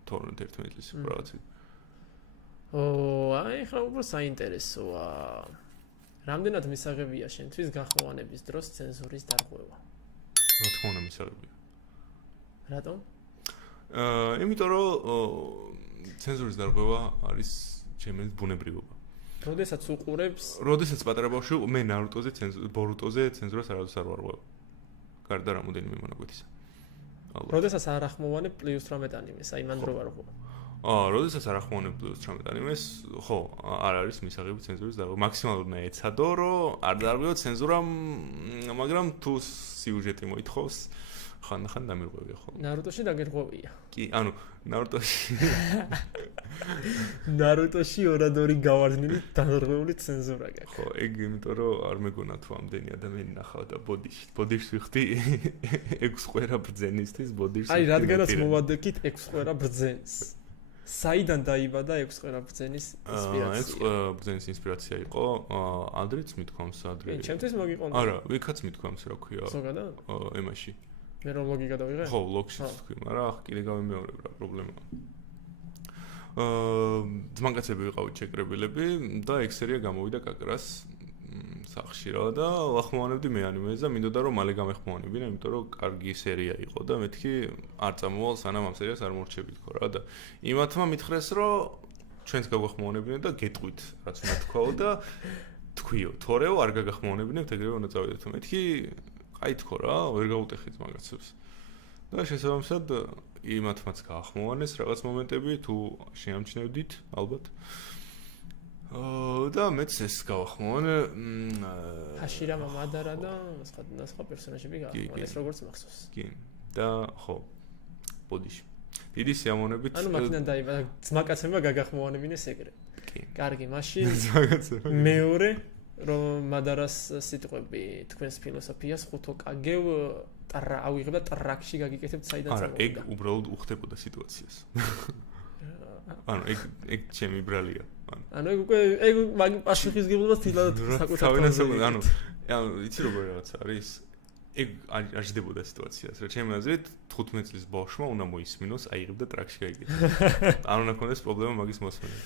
12-11 წლის რაღაცა. აი, ხა უფრო საინტერესოა. რამდენად მისაღებია შენთვის გახმოვანების დროს ცენზურის დარღვევა? რა თქმა უნდა მისაღებია. რატომ? იმიტომ რომ ცენზურის დარღვევა არის ჩემი ბუნებრივობა. როდესაც უყურებს, როდესაც პატარა ბავშვი მე ნარუტოზე ბორუტოზე ცენზურას არავის არ ვარღვევ. გარდა რამოდენიმე მონაკვეთისა. როდესაც არ ახმოვანებ +18 ანიმეს, აი მან დრო ვარღვევ. როდესაც არ ახმოვანებ +18 ანიმეს, ხო, არ არის მისაღები ცენზურის დარღვევა. მაქსიმალურად ეცადო, რომ არ დარღვევო ცენზურამ, მაგრამ თუ სიუჟეტი მოითხოვს, ხან დამირღვევია ხოლმე. ნარუტოში დაგერღვევია. კი, ანუ ნარუტოში ორადორი გავარდნილი დარღვეული ცენზურა გაქვს. ხო, ეგ იმიტომ რომ არ მეგონა თუ ამდენი ადამიანი ნახავ და ბოდიშს ვიხდი 6 ყვერა ბრძენისთვის ბოდიშს. აი, რადგანაც მოვადექით 6 ყვერა ბრძენს. საიდან დაიბადა 6 ყვერა ბრძენის ინსპირაცია? 6 ბრძენის ინსპირაცია იყო ადრეც მithქვამს ადრე. ჩემთვის მოგიყონდა. არა, ვიქაც მithქვამს რა ქვია. ზოგადად? ემაში. მე რომ ლოგიკა დავიღე? ხო, ლოგში თქვი, მაგრამ კიდე გავიმეორებ რა პრობლემაა. ძმაკაცები ვიყავით შეკრებილები და ეგ სერია გამოვიდა კაკრას სახში რა და ვახმოვანებდი მე ანიმეს და მინდოდა რომ მალე გამეხმოვანებინა, იმიტომ რომ კარგი სერია იყო და მეთქი არ წამოვალ სანამ ამ სერიას არ მორჩებით ხო რა და იმათმა მითხრეს რომ ჩვენც გავახმოვანებინეთ და გეტყვით რაც უნდა თქვაო და თქვიო, თორეო არ გაგახმოვანებინებთ ეგრევე უნდა წავიდეთ. მეთქი აი თქო რა, ვერ გაუტეხით მაგაცებს. და შესაბამისად იმათმაც გაახმოვანეს რაღაც მომენტები თუ შეამჩნევდით ალბათ. და მეც ეს გავახმოვანე. ჰაშირა მამადარა და სხვა პერსონაჟები გაახმოვანეს როგორც მახსოვს. კი. და ხო. ბოდიში. დიდი სიამოვნებით. ანუ მაქედან დაიბადა ძმაკაცებმა გაგახმოვანებინეს ეგრე. კი. კარგი, მაშინ ძმაკაცებმა. მეორე რომ მადარას სიტყვები თქვენს ფილოსოფიას ხუთო კაგევ ავიღებ და ტრაქში გაგიკეთებთ საიდან წამოვიდა. არა, ეგ უბრალოდ უხდებოდა სიტუაციას. ანუ ეგ ჩემი ბრალია. ანუ ეგ პასუხისგებლობას თილად საკუთარ ანუ იცი როგორი რაღაც არის? ეგ არ ჟდებოდა სიტუაციას. რა ჩემი აზრით 15 წლის ბავშვმა უნდა მოისმინოს, აიღებ და ტრაქში გაიგეთოს. არ უნდა ქონდეს პრობლემა მაგის მოსმენით.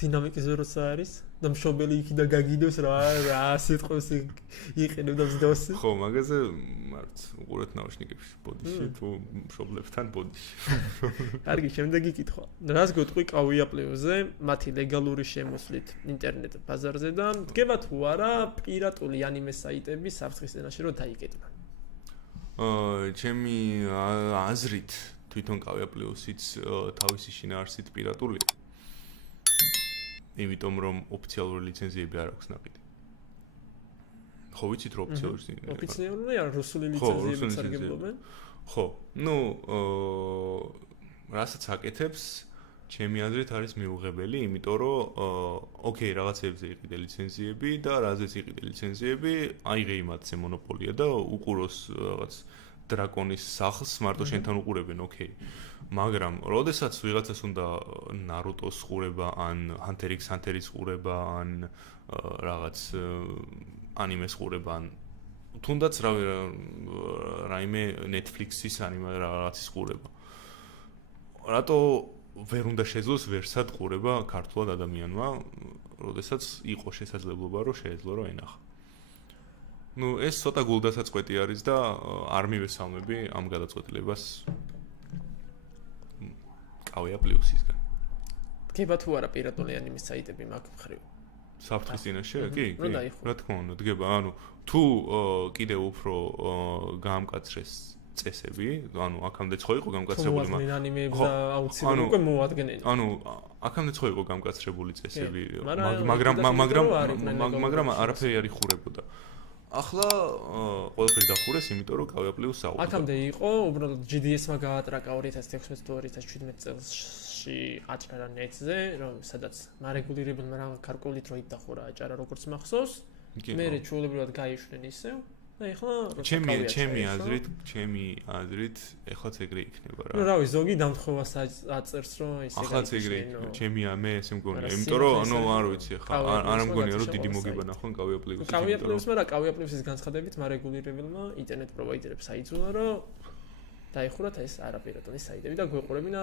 დინამიკის როცა არის და მშობელი იქიდან გაგიდოს რა სიტყვებს იყენებ და მსდევს. ხო, მაგაზე მარც უყურეთ ნაუშნიკებში ბოდიში თუ მშობლებთან ბოდიში. კარგი, შემდეგი კითხვა. რას გეტყვი კავია პლუზზე მათი ლეგალური შემოსვლით ინტერნეტ ბაზარზე და დგება თუ არა პირატული ანიმე საიტები საფრთხის წინაშე რომ დაიკეტნან? ჩემი აზრით თვითონ კავია პლუსიც თავისი შინაარსით პირატულია. იმიტომ რომ ოფიციალური ლიცენზიები არ აქვს ნაყიდი. ხო, ვიცით რომ ოფიციალური არ რუსული ლიცენზიები სარგებლობენ? ხო, რასაც აკეთებს, ჩემი აზრით არის მიუღებელი, იმიტომ რომ ოკეი, რაღაცებზე იყიდე ლიცენზიები და რაზეც იყიდე ლიცენზიები, აიღე იმათზე მონოპოლია და უყუროს რაღაც დრაკონის სახლს მარტო შენთან უყურებენ, ოკეი. მაგრამ როდესაც ვიღაცას უნდა ნარუტოს ყურება ან Hunter x Hunter-ის ყურება ან რაღაც ანიმეს ყურება ან თუნდაც რაიმე Netflix-ის ანიმე რაღაცის ყურება. რატო ვერ უნდა შეძლოს ვერსად ყურება ქართულად ადამიანმა, როდესაც იყო შესაძლებლობა რომ შეეძლო რომ ენახა. ეს ცოტა გულდასაწყვეტი არის და არ მივესალმები ამ გადაწყვეტილებას კავია პლუსისგან. დგება თუ არა პირატული ანიმის საიტები მაგ მხრივ? საფრთხის წინაშე? კი. რა თქმა უნდა, დგება. თუ კიდე უფრო გაამკაცრეს წესები, აქამდე ხო იყო გამკაცრებული, ანიმეებს და აუცილებლად უკვე მოადგენენ. აქამდე ხო იყო გამკაცრებული წესები, მაგრამ არაფერი არ იხურებოდა. ახლა ყველაფერი დახურეს, იმიტომ რომ კავია პლუს აუწყდა. აქამდე იყო, უბრალოდ GDS-მა გაატრაკა 2016 თუ 2017 წელსში აჭარა ნეტზე, რომ სადაც მარეგულირებელმა რა გარკვეული დროით დახურა აჭარა როგორც მახსოვს. მერე ჩვეულებრივად გაიშვნენ ისევ. და ეხლა ჩემი აზრით ეხლაც ეგრე იქნება რა. რავი, ზოგი დამთხოვას აწერს რომ ისე ახლაც ეგრე იქნება. მე ესე მგონია, იმიტომ რომ არ ვიცი ახლა არ მგონია რომ დიდი მოგება ნახონ კავია პლუსი. კავია პლუსმა რა კავია პლუსის განცხადებით მარეგულირებელმა ინტერნეტ პროვაიდერებს აიძულა რომ დაიხურათ ეს არაპირატული საიტები და გვეყურებინა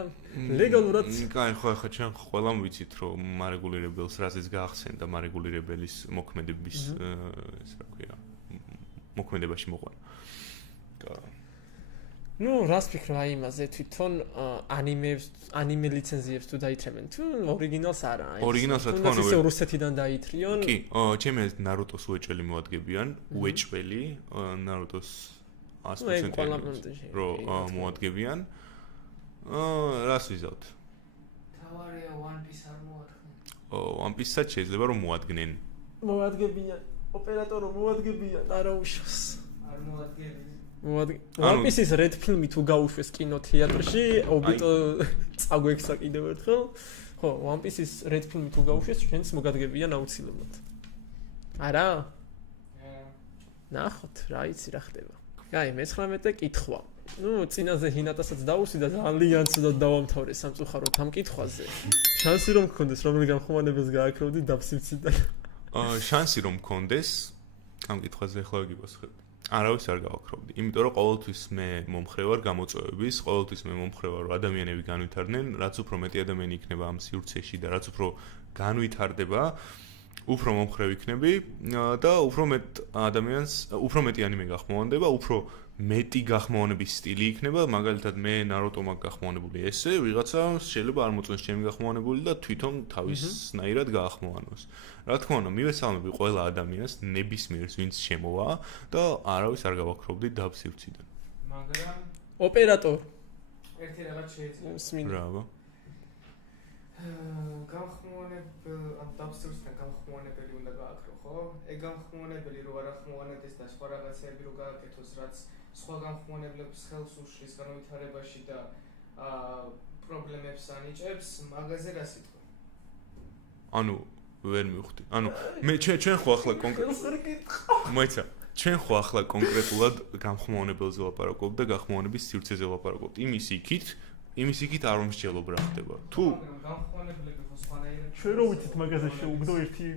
ლეგალურად. კაი, ხო, ახლა ჩვენ ყველამ ვიცით რომ მარეგულირებელს რაზეც გაახსენდა მარეგულირებელის მოქმედების ეს რა ქვია მოქმედებაში მოყვანა. რას ფიქრობ აი იმაზე თვითონ ანიმე ლიცენზიებს თუ დაითრებენ თუ ორიგინალს არა? ორიგინალს რა თქმა უნდა ისე რუსეთიდან დაითრიონ. კი, ჩემი აზრით ნარუტოს უეჭველი მოადგებიან, უეჭველი ნარუტოს 100% რომ მოადგებიან. რას ვიზავთ? თავარია One Piece არ მოადგნენ. One Piece-საც შეიძლება რომ მოადგნენ. მოადგებიან. ოპერატორო მოადგებიან, არა უშავს. არ მოადგებიან. One Piece-ის Red ფილმი თუ გაუშვეს კინოთეატრში, ობიტო წაგვექცა კიდევ ერთხელ. ხო, One Piece-ის Red ფილმი თუ გაუშვეს, ჩვენც მოგადგებიან აუცილებლად. არა? ნახოთ, რა იცი რა ხდება. აი, მე-19 კითხვა. წინაზე ჰინატასაც დაუსვი და ძალიან ცუდად დავამთავრე სამწუხაროდ ამ კითხვაზე. შანსი რომ გქონდეს რომელი გამხმოვანებელს გააკროვდი დაფსივციდან. შანსი რომ მქონდეს ამ კითხვაზე ახლა გიბოსხებ. არავის არ გავაკროვდი, იმიტომ რომ ყოველთვის მე მომხრე ვარ გამოწვევების, ყოველთვის მე მომხრე ვარ რომ ადამიანები განვითარდნენ, რაც უფრო მეტი ადამიანი იქნება ამ სივრცეში და რაც უფრო განვითარდება, უფრო მომხრე ვიქნები და უფრო მეტი ანიმე გახმოვანდება, უფრო მეტი გახმოვანების სტილი იქნება, მაგალითად მე ნარუტო მაგ გახმოვანებული ესე, ვიღაცა შეიძლება არ მოწონს ჩემი გახმოვანებული და თვითონ თავისნაირად გაახმოვანოს. რა თქმა უნდა, მივესალმები ყველა ადამიანს, ნებისმიერს, ვინც შემოვა და არავის არ გავაკროვდი დაბსივციდან. მაგრამ ოპერატორ ერთი რაღაც შეიძლება. ბრავო. ამ დაბსივციდან გამხმოვანებელი უნდა გააკრო, ხო? ეგ გამხმოვანებელი რო არ ახმოვანებდეს და სხვა რაღაცები რო გააკეთოს, რაც სხვა გამხმოვანებლებს ხელს უშლის განვითარებაში და პრობლემებს ანიჭებს, მაგაზე რა სიტყვა? ვერ მივხვდი. მე ჩვენ ხო ახლა მოიცა, ჩვენ ხო ახლა კონკრეტულად გამხმოვანებელზე ვლაპარაკობ და გახმოვანების სივრცეზე ვლაპარაკობ. იმის იქით არ მომსჯელობ რა ხდება. თუ გამხმოვანებლები ხო სხვანაირად ჩვენ რო ვიცით მაგაზე შეუგდო ერთი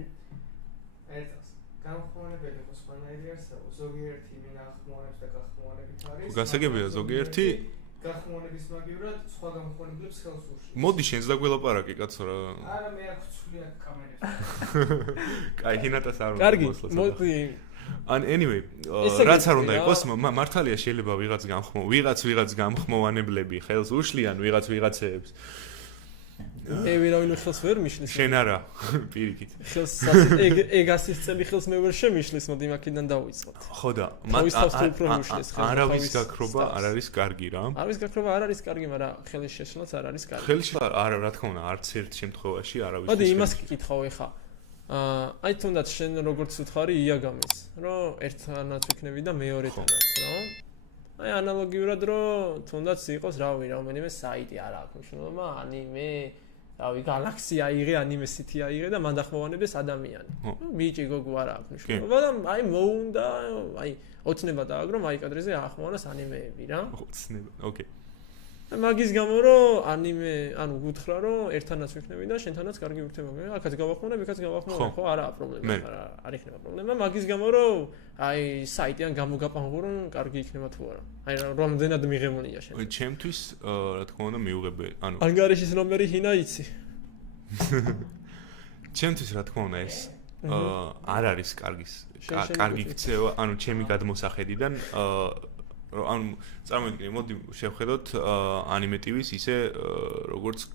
გამხმოვანებელი ხო სხვანაირი არსებობს, ზოგიერთი მინა ახმოვანებს და გახმოვანებით არის. გასაგებია ზოგიერთი გახმოვანების მაგივრად სხვა გამხმოვანებლებს ხელს უშლის. მოდი შენს დაგველაპარაკე კაცო რა. არა მე აქ ვცვლი აქ კამერებს. კაი, ჰინატას არ უნდა კარგი, მოსვლას. მოდი. Anyway, რაც არ უნდა იყოს, მართალია შეიძლება ვიღაც გამხმოვანებლები ხელს უშლიან ვიღაცეებს. მე ვერავინ ხელს ვერ მიშლის. შენ არა, პირიქით. ხელს ეგასის წელი ხელს მე ვერ შემიშლის, მოდი მაქედან დავიწყოთ. ხო და არავის გაქრობა არ არის კარგი რა. არავის გაქრობა არ არის კარგი, მაგრამ ხელის შეშლაც არ არის კარგი. ხელის არა, რა თქმა უნდა, არც ერთ შემთხვევაში არავის. მოდი იმას გკითხავ ეხა. აი თუნდაც შენ როგორც უთხარი იაგამის, რომ ერთთანაც ვიქნები და მეორეთანაც, რა? აი ანალოგიურად რომ თუნდაც იყოს რავი, რომელიმე საიტი არ აქვს მნიშვნელობა, ანიმე, რავი, გალაქსი აიღე, ანიმე სიტი აიღე და მან დახმოვანებდეს ადამიანი. ბიჭი გოგო არ აქვს მნიშვნელობა და აი მოუნდა, აი ოცნება დააგრო მაიკადრეზე ახმოვანოს ანიმეები რა. ოცნება, ოკეი. მაგის გამო რომ ანიმე, ანუ გუთხრა რომ ერთთანაც ვიქნები და შენთანაც კარგი ურთიერთობა. აქაც გავახმოვანებ, იქაც გავახმოვანებ, ხო, არაა პრობლემა, არ იქნება პრობლემა. მაგის გამო რომ აი საიტიდან გამოგაპანღურონ, კარგი იქნება თუ არა. აი რამდენად მიღებულია შენ. ჩემთვის რა თქმა უნდა მიუღებე, ანუ ანგარიშის ნომერი ჰინა იცი. ჩემთვის რა თქმა უნდა ეს არ არის კარგი ქცევა, ანუ ჩემი გადმოსახედიდან ანუ წარმოიდგინე, მოდი შევხედოთ ანიმეტივის ისე როგორც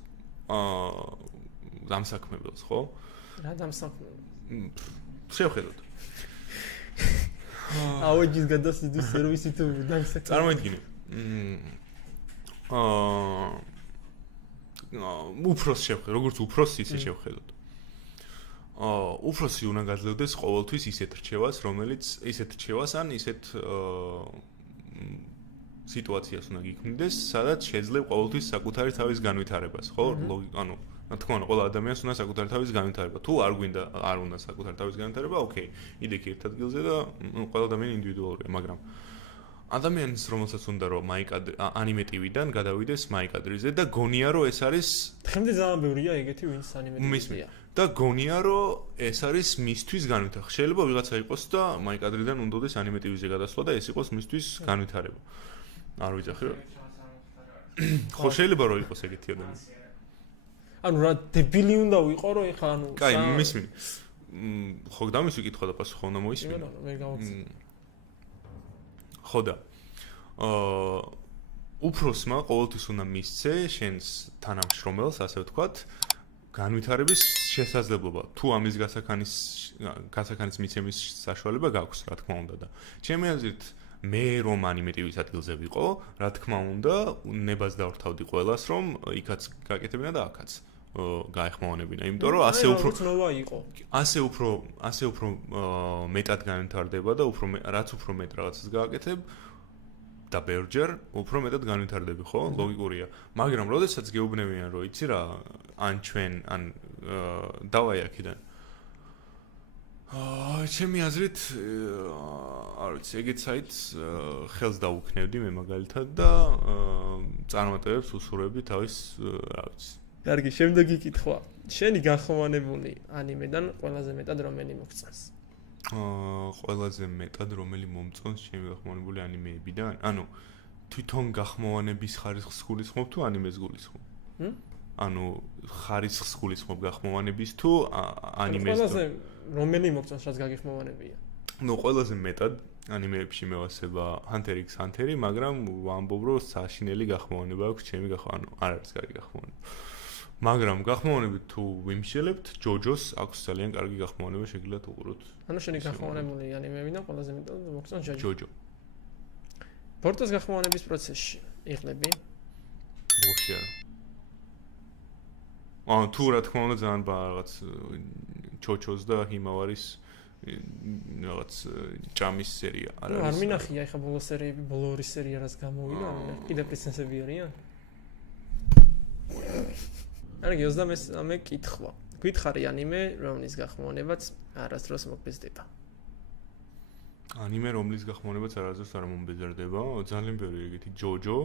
დამსაქმებელს, ხო? რა დამსაქმებელს? შევხედოთ. აუჯის გადასიდის სერვისი თუ დამსაქმებელს. წარმოიდგინე. უფროს შევხედოთ, როგორც უფროს ისე შევხედოთ. უფროსი უნდა გაძლევდეს ყოველთვის ისეთ რჩევას, რომელიც ისეთ რჩევას ან ისეთ სიტუაციას უნდა გიქმნიდეს, სადაც შეიძლება ყოველთვის საკუთარი თავის განვითარებას, ხო? ანუ, რა თქმა უნდა, ყველა ადამიანს უნდა საკუთარი თავის განვითარება. თუ არ გვინდა, არ უნდა საკუთარი თავის განვითარება, ოკეი, იდექი ერთ ადგილზე და ყველა ადამიანი ინდივიდუალურია, მაგრამ ადამიანს რომელსაც უნდა რომ ანიმეტივიდან გადავიდეს მაიკადრიზე და გონია რომ ეს არის დღემდე ძალიან ბევრია ეგეთი ვინც ანიმეტივია. და გონია რომ ეს არის მისთვის განვითარება. შეიძლება ვიღაცა იყოს და მაიკადრიდან უნდადეს ანიმეტივიზე გადასვლა და ეს იყოს მისთვის განვითარება. არ ვიცახი რა. ხო შეიძლება რომ იყოს ეგეთი ადამიანი. ანუ რა დებილი უნდა ვიყო რომ ეხა ანუ კაი, მისმინე. ხო დამის ვიკითხვა და პასუხი უნდა მოისმინე. ვერ გავაცი. ხო და უფროსმა ყოველთვის უნდა მისცე შენს თანამშრომელს, ასე ვთქვათ, განვითარების შესაძლებლობა. თუ ამის გასახანის მიცემის საშუალება გაქვს, რა თქმა უნდა და ჩემი აზრით მე რომ ანიმეტივის ადგილზე ვიყო, რა თქმა უნდა, ნებას დავრთავდი ყველას, რომ იქაც გაკეთებინა და აქაც გაეხმოვანებინა, იმიტომ რომ ასე უფრო მეტად განვითარდება და რაც უფრო მეტ რაღაცას გააკეთებ და ბევრჯერ უფრო მეტად განვითარდები, ხო? ლოგიკურია. მაგრამ როდესაც გეუბნებიან, რომ იცი რა, ან ჩვენ, ან დავაი აქედან. ჩემი აზრით, არ ვიცი, ეგეთ საიტს ხელს დავუქნევდი მე მაგალითად და წარმატებებს უსურვებდი თავის, რა ვიცი. კარგი, შემდეგი კითხვა. შენი გახმოვანებული ანიმედან ყველაზე მეტად რომელი მოგწონს? ყველაზე მეტად რომელი მომწონს ჩემი გახმოვანებული ანიმეებიდან? ანუ თვითონ გახმოვანების ხარისხს გულისხმობ თუ ანიმეს გულისხმობ? ანუ ხარისხს გულისხმობ გახმოვანების თუ ანიმეს? ყველაზე რომელი მოგწონს, რაც გაგიხმოვანებია? ნუ ყველაზე მეტად ანიმეებში მევასება Hunter x Hunter-ი, მაგრამ ვამბობ რომ საშინელი გახმოვანება აქვს ჩემი ანუ არ არის კარგი გახმოვანება. მაგრამ გახმოვანებით თუ ვიმშელებთ, ჯოჯოს აქვს ძალიან კარგი გახმოვანება, შეგიძლიათ უყუროთ. ანუ შენი გახმოვანებული ანიმეებიდან ყველაზე მეტად მოგწონს ჯოჯო. ბორტოს გახმოვანების პროცესში იღლები? ბოლში არა. თუ რა თქმა უნდა ძალიან რაღაც ჩოჩოს და ჰიმავარის რაღაც ჭამის სერია არ არის. არ მინახია ეხა ბოლო სერიები, ბოლო ორი სერია რაც გამოვიდა, კიდე პრინცესები არიან? კარგი, 23 კითხვა. გითხარი ანიმე, რომლის გახმოვანებაც არასდროს მოგბეზდება? ანიმე, რომლის გახმოვანებაც არასდროს არ მომბეზრდება? ძალიან ბევრი ეგეთი ჯოჯო,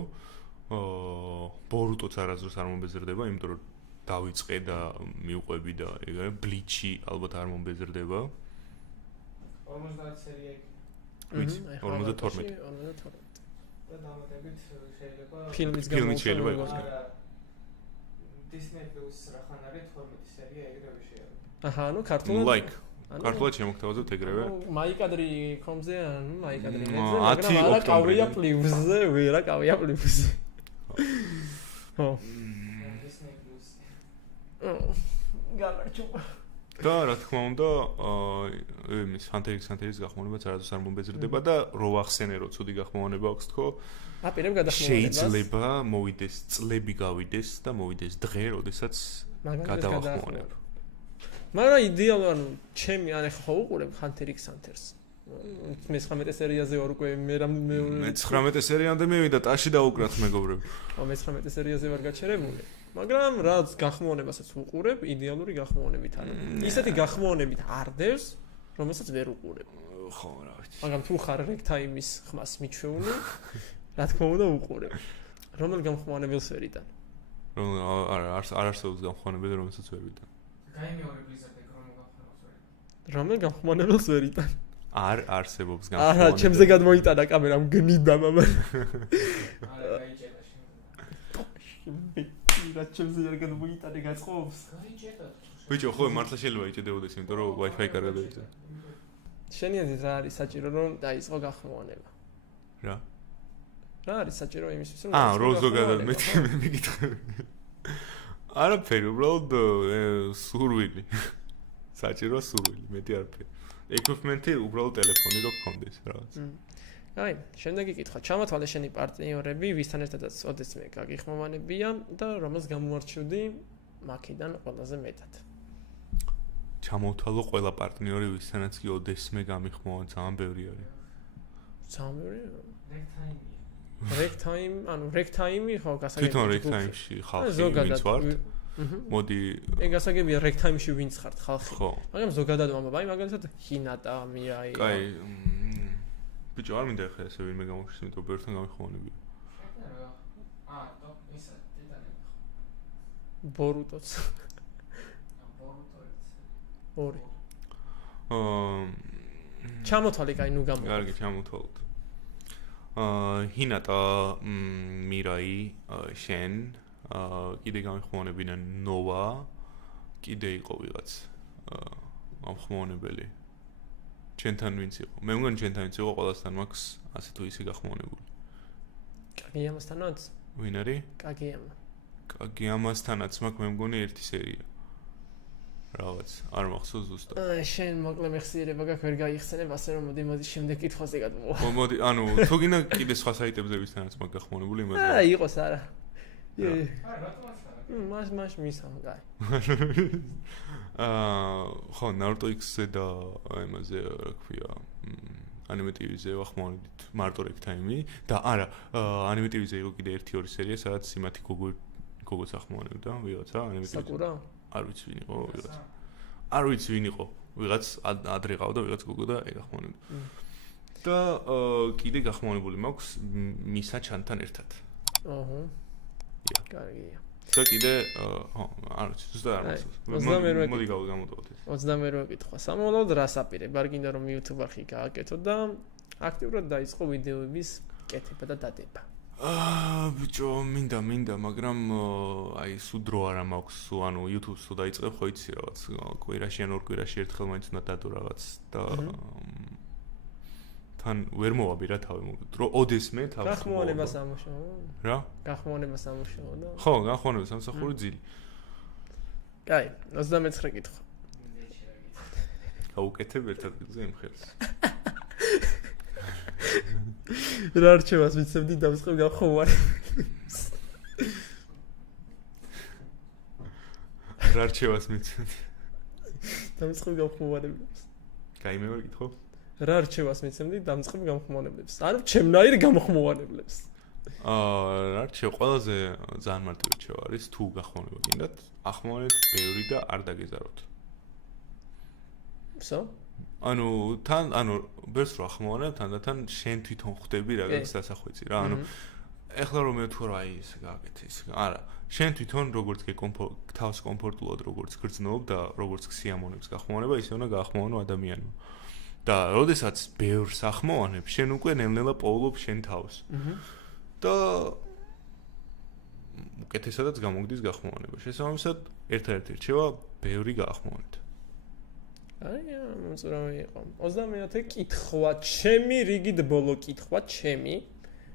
ბორუტოც არასდროს არ მომბეზრდება, იმიტომ რომ დავიწყე და მიუყვები და ეგრე ბლიჩი ალბათ არ მომბეზრდება. 50 სერია იქ. ვიცი, 52. და დამატებით შეიძლება ფილმიც შეიძლება იყოს. არა Disney Plus რახან არის 12 სერია ეგრევე შეარო. აჰა, ანუ ქართულად like ქართულად შემოგთავაზებთ ეგრევე. მაიკადრი კომზე, ანუ მაიკადრი მ, ნეტზე, 10 მაგრამ არა ოქტომბრიდან. კავია პლუსზე, ვერა კავია პლუსზე. ხო. Disney Plus. გამარჯობა. და რა თქმა უნდა, იმის Hunter-X გახმოვანებაც არასდროს არ მომბეზრდება და რო ახსენე რომ ცუდი გახმოვანება აქვს თქო. აპირებ გადახმოვანებას. შეიძლება მოვიდეს წლები გავიდეს და მოვიდეს დღე, როდესაც გადავახმოვანებ. მაგრამ იდეალურად ანუ ჩემი ან ახლა ხო უყურებ Hunter-X-ს. მე-19 სერიაზე ვარ უკვე მე 19 სერიამდე მივიდა ტაში დაუკრათ მეგობრები. 19 სერიაზე ვარ გაჩერებული. მაგრამ რაც გახმოვანებასაც უყურებ, იდეალური გახმოვანებით არის. ისეთი გახმოვანებით არდევს, რომელსაც ვერ უყურებ. ხო, რა ვიცი. მაგრამ თუ ხარ Rectime-ის ხმას მიჩვეული, რა თქმა უნდა უყურებ. რომელ გამხმოვანებელს ვერ იტან? არა, არ არსებობს გამხმოვანებელი, რომელსაც ვერ ვიტან. გაიმეორე ბლიზარდი რომელ გამხმოვანებელს ვერ იტან? რომელ გამხმოვანებელს ვერ იტან? არ არსებობს არა, გამხმოვანებელი. ჩემზე გადმოიტანა კამერა, მგნიდა მამა. არა, გაიჭერა შენ. რა ჩემზე არ გადმოიტანე გაწყობს? გაიჭერა. ბიჭო, ხო, მართლა შეიძლება იჭედებოდეს, იმიტომ რომ Wi-Fi კარგად დაიჭერა. შენი აზრით რა არის საჭირო რომ დაიწყო გახმოვანება? რა? რა არის საჭირო იმისთვის რომ რო ზოგადად მე მეკითხები. არაფერი, უბრალოდ სურვილი. საჭიროა სურვილი, მეტი არაფერი. equipment-ი უბრალოდ ტელეფონი რო გქონდეს რაღაც. აი, შემდეგი კითხვა. ჩამოთვალე შენი პარტნიორები, ვისთან ერთადაც ოდესმე გაგიხმოვანებია და რომელს გამოარჩევდი მაქედან ყველაზე მეტად. ჩამოვთვალო ყველა პარტნიორი ვისთანაც კი ოდესმე გამიხმოვან, ძალიან ბევრი არის. ძალიან ბევრი? Rectime-ია. Rectime, ანუ Rectime-ი ხო გასაგებია. თვითონ Rectime-ში ხალხი ვინც ვართ? მოდი ეგ გასაგებია Rectime-ში ვინც ხართ ხალხი. ხო. მაგრამ ზოგადად მომაბა, აი მაგალითად ჰინატა, მირაი. კაი, ბიჭო, არ მინდა ახლა ესე ვინმე გამოვხდეს, იმიტომ ბევრთან გამიხმოვანებია. ისა დედალები ხო. ბორუტოც. ორი. ჩამოთვალე, კაი, ნუ გამო. კარგი, ჩამოთვალოთ. ჰინატა, მირაი, შენ, კიდე გამიხმოვანებინა ნოვა, კიდე იყო ვიღაც გამხმოვანებელი. ჩვენთან ვინც იყო? მე მგონი ჩვენთან ვინც იყო, ყველასთან მაქვს ასე თუ ისე გახმოვანებული. კაგიამასთანაც? ვინ არის? კაგიამა. კაგიამასთანაც მაქვს მე მგონი ერთი სერია. რაღაც, არ მახსოვს ზუსტად. შენ მოკლე მეხსიერება გაქვს ვერ გაიხსენებ, ასე რომ მოდი შემდეგ კითხვაზე გადმოვა. მოდი, ანუ თუ გინდა კიდე სხვა საიტებზე ვისთანაც მაქვს გახმოვანებული იმაზე. იყოს არა. არა, რატომაც არა. მას მისამ, კაი. ხო, Naruto-X-ზე და იმაზე, რა ქვია, ანიმატივზე ვახმოვანებდით მარტო Rectime-ი და არა, ანიმატივზე იყო კიდე 1-2 სერია, სადაც სიმათი გოგოც ახმოვანებდა, ვიღაცა ანიმატივზე. საკურა? არ ვიცი ვინ იყო, ვიღაც. არ ვიცი ვინ იყო, ვიღაც ადრე ყავდა, ვიღაც გოგო და ეგ ახმოვანებდა. და კიდე გახმოვანებული მაქვს მისა ჩანთან ერთად. აჰა. კარგია. და კიდე, არ ვიცი, ზუსტად არ მახსოვს. მოდი გამოტოვოთ ეს. 22 კითხვა. სამომავლოდ რას აპირებ? არ გინდა რომ YouTube არხი გააკეთო და აქტიურად დაიწყო ვიდეოების კეთება და დადება. ბიჭო, მინდა, მაგრამ აი სულ დრო არ მაქვს, ანუ YouTube-ს თუ დაიწყებ, ხო იცი რაღაც, კვირაში ან ორ კვირაში ერთხელ მაინც უნდა დადო რაღაც და თან ვერ მოვაბი რა თავი მოგდრო. დრო ოდესმე თავს. გახმოვანებას ამუშავო? რა? გახმოვანებას ამუშავო და? ხო, გახმოვანებას ამსახური ძილი. კაი, 29 კითხვა. გაუკეთებ ერთად გზა იმ ხელს. რა რჩევას მიცემდი დამწყებ გახმოვანებას. რა რჩევას მიცემდი? დამწყებ გახმოვანებას. კაი, მე ვერ გითხო. რა რჩევას მიცემდი დამწყებ გამხმოვანებლებს? ანუ ჩემნაირ გამხმოვანებლებს. რა რჩევა ყველაზე ძალიან მარტივი რჩევა არის თუ გახმოვანება გინდათ, ახმოვანეთ ბევრი და არ დაგეზაროთ. ვსო? ანუ ბევრს რო ახმოვანებ, თანდათან შენ თვითონ ხვდები რაღაც დასახვეცი რა. ანუ ეხლა რომ მე თუ რა ის გააკეთე ის. არა, შენ თვითონ როგორც თავს კომფორტულად როგორც გრძნობ და როგორც სიამონებს გახმოვანება, ისე უნდა გაახმოვანო ადამიანმა. და როდესაც ბევრს ახმოვანებ, შენ უკვე ნელ-ნელა პოულობ შენ თავს. და უკეთესადაც გამოგდის გახმოვანება. შესაბამისად, ერთ-ერთი რჩევა ბევრი გაახმოვანეთ. აი, მოწრავი იყო. 29 კითხვა, ჩემი რიგით ბოლო კითხვა, ჩემი.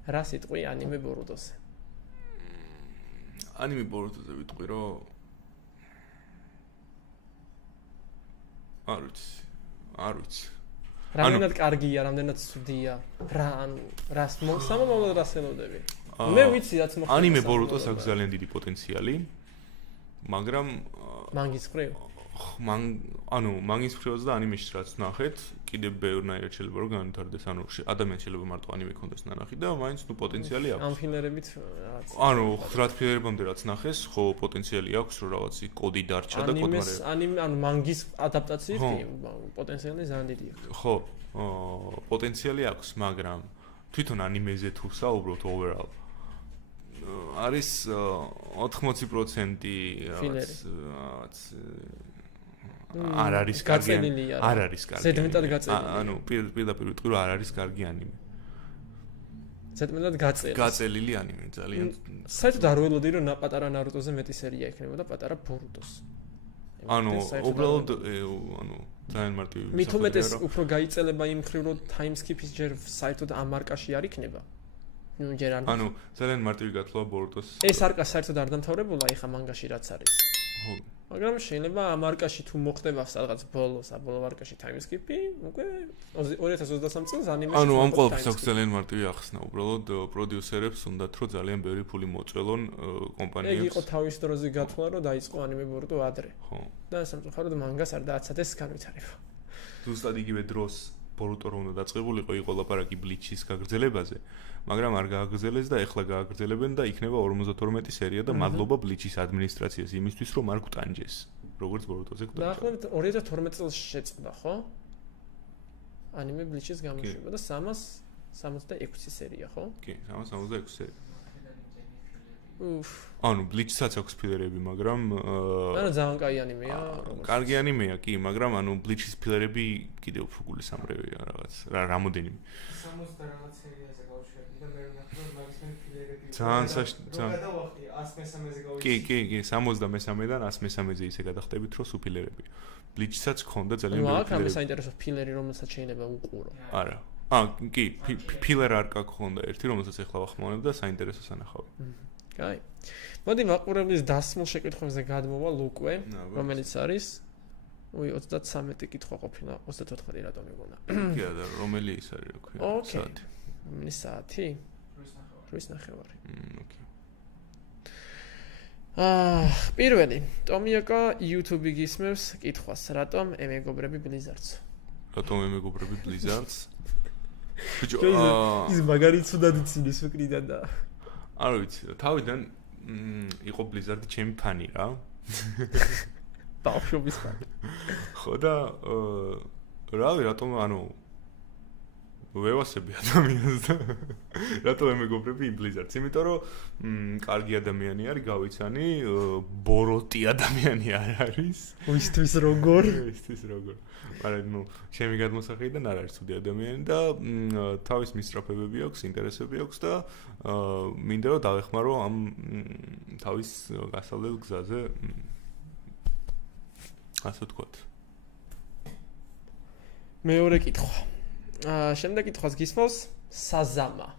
რა სიტყვი ანიმე ბორუდოზე? ანიმე ბორუდოზე ვიტყვი, რომ არ ვიცი. რამდენად კარგია, რამდენად ცუდია. რა, ანუ რას სამომავლოდ რას ელოდები? მე ვიცი რაც მოხდა. ანიმე ბორუდოს აქვს ძალიან დიდი პოტენციალი, მაგრამ მანგის ხრივ? მანგის ხრივაც და ანიმეშიც რაც ნახეთ, კიდევ ბევრნაირად შეიძლება რომ განვითარდეს, ადამიანს შეიძლება მარტო ანიმე კონდეს ნანახი და მაინც პოტენციალი აქვს. ამ ფილერებით რაღაც. რა ფილერებამდე რაც ნახეს, ხო პოტენციალი აქვს, რომ რაღაცი კოდი დარჩა და კოდმარე. ანიმე, მანგის ადაპტაციის პოტენციალი ძალიან დიდი აქვს. ხო, პოტენციალი აქვს, მაგრამ თვითონ ანიმეზე თუ საუბრობთ overall არის 80% რაღაც არ არის კარგი. არ არის კარგი. ზედმეტად გაწელილი. ანუ პირდაპირ ვიტყვი რომ არ არის კარგი ანიმე. ზედმეტად გაწელილი. გაწელილი ანიმე ძალიან. საერთოდ არ ველოდი რომ პატარა ნარუტოზე მეტი სერია იქნება და პატარა ბორუდოს. უბრალოდ ძალიან მარტივი. მით უმეტეს უფრო გაიწელება იმ მხრივ რომ time skip-ის ჯერ საერთოდ ამ მარკაში არ იქნება. ჯერ არ. ძალიან მარტივი გათვლა ბორუდოს. ეს არკა საერთოდ არ დამთავრებულა ეხა მანგაში რაც არის. ხო. მაგრამ შეიძლება ამ მარკაში თუ მოხდება სადღაც საბოლოო მარკაში time skip-ი, უკვე 2023 წელს ანიმეში. ამ ყველაფერს აქვს ძალიან მარტივი ახსნა, უბრალოდ პროდიუსერებს უნდათ რომ ძალიან ბევრი ფული მოწველონ კომპანიებს. ეგ იყო თავის დროზე გათვლა რომ დაიწყო ანიმე ბორუდო ადრე. ხო. და სამწუხაროდ მანგას არ დააცადეს განვითარება. ზუსტად იგივე დროს ბორუტო რომ უნდა დაწყებულიყო, იყო ლაპარაკი ბლიჩის გაგრძელებაზე, მაგრამ არ გააგრძელეს და ეხლა გააგრძელებენ და იქნება 52 სერია და მადლობა ბლიჩის ადმინისტრაციას იმისთვის რომ არ გტანჯეს, როგორც ბორუტოზე გტანჯა. დაახლოებით 2012 წელს შეწყდა, ხო? ანიმე ბლიჩის გამოშვება და 366 სერია, ხო? კი, 366 სერია. უფ. ბლიჩსაც აქვს ფილერები, მაგრამ ძალიან კაი ანიმეა. კარგი ანიმეა, კი, მაგრამ ბლიჩის ფილერები კიდევ უფრო გულისამრევია რაღაც, რამოდენიმე. 60 და რაღაც სერიაზე გავშვები და მე ვნახე რომ მაგის ფილერები. ძალიან გადავახტი 113-ზე გავიშვი. კი, 73-დან 113-ზე ისე გადახტებით, რომ სუფილერები. ბლიჩსაც ქონდა ძალიან ბევრი ფილერი. მაგრამ საინტერესო ფილერი რომელსაც შეიძლება უყურო. არა. კი, ფილერ არკა ქონდა ერთი, რომელსაც ეხლა ვახმოვანებ და საინტერესო სანახავი. კაი. მოდი მაყურებლის დასმულ შეკითხვებზე გადმოვალ უკვე, რომელიც არის 33 კითხვა ყოფილა, 34 რატომ მიგონა. კი, და რომელი ის არის, რა ქვია, საათი. რომელი საათი? 8:30. ოკეი. პირველი, ტომიოკა YouTube-ი გისმევს კითხვას, რატომ ემეგობრები ბლიზარდს? რატომ ემეგობრები ბლიზარდს? ბიჭო, ის მაგარი ცუდად ცინის უკრიდან და არ ვიცი, თავიდან იყო ბლიზარდი ჩემი ფანი რა. ბავშვობის ფანი. ხო და რავი, რატომ ვევასები ადამიანს და რატომ ემეგობრები ბლიზარდს? იმიტომ რომ კარგი ადამიანი არის, გავიცანი, ბოროტი ადამიანი არ არის. ვისთვის როგორ? მაგრამ ჩემი გადმოსახედიდან არ არის ცუდი ადამიანი და თავის მისწრაფებები აქვს, ინტერესები აქვს და მინდა რომ დავეხმარო ამ თავის გასავლელ გზაზე. ასე ვთქვათ. მეორე კითხვა. შემდეგ კითხვას გისმავს საზამა.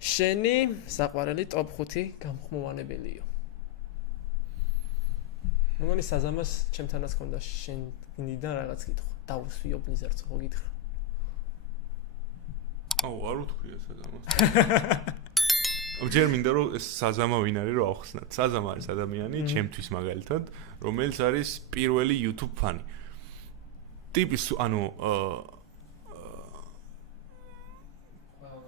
შენი საყვარელი ტოპ 5 გამხმოვანებელიო. მეგონი საზამას ჩემთანაც ქონდა შენიდან რაღაც კითხვა. დავუსვიო ბლიზარდს ხო გითხრა. არ ვთქვია საზამას. ჯერ მინდა რომ ეს საზამა ვინ არის რომ ავხსნათ. საზამა არის ადამიანი, ჩემთვის მაგალითად, რომელიც არის პირველი YouTube ფანი. ტიპის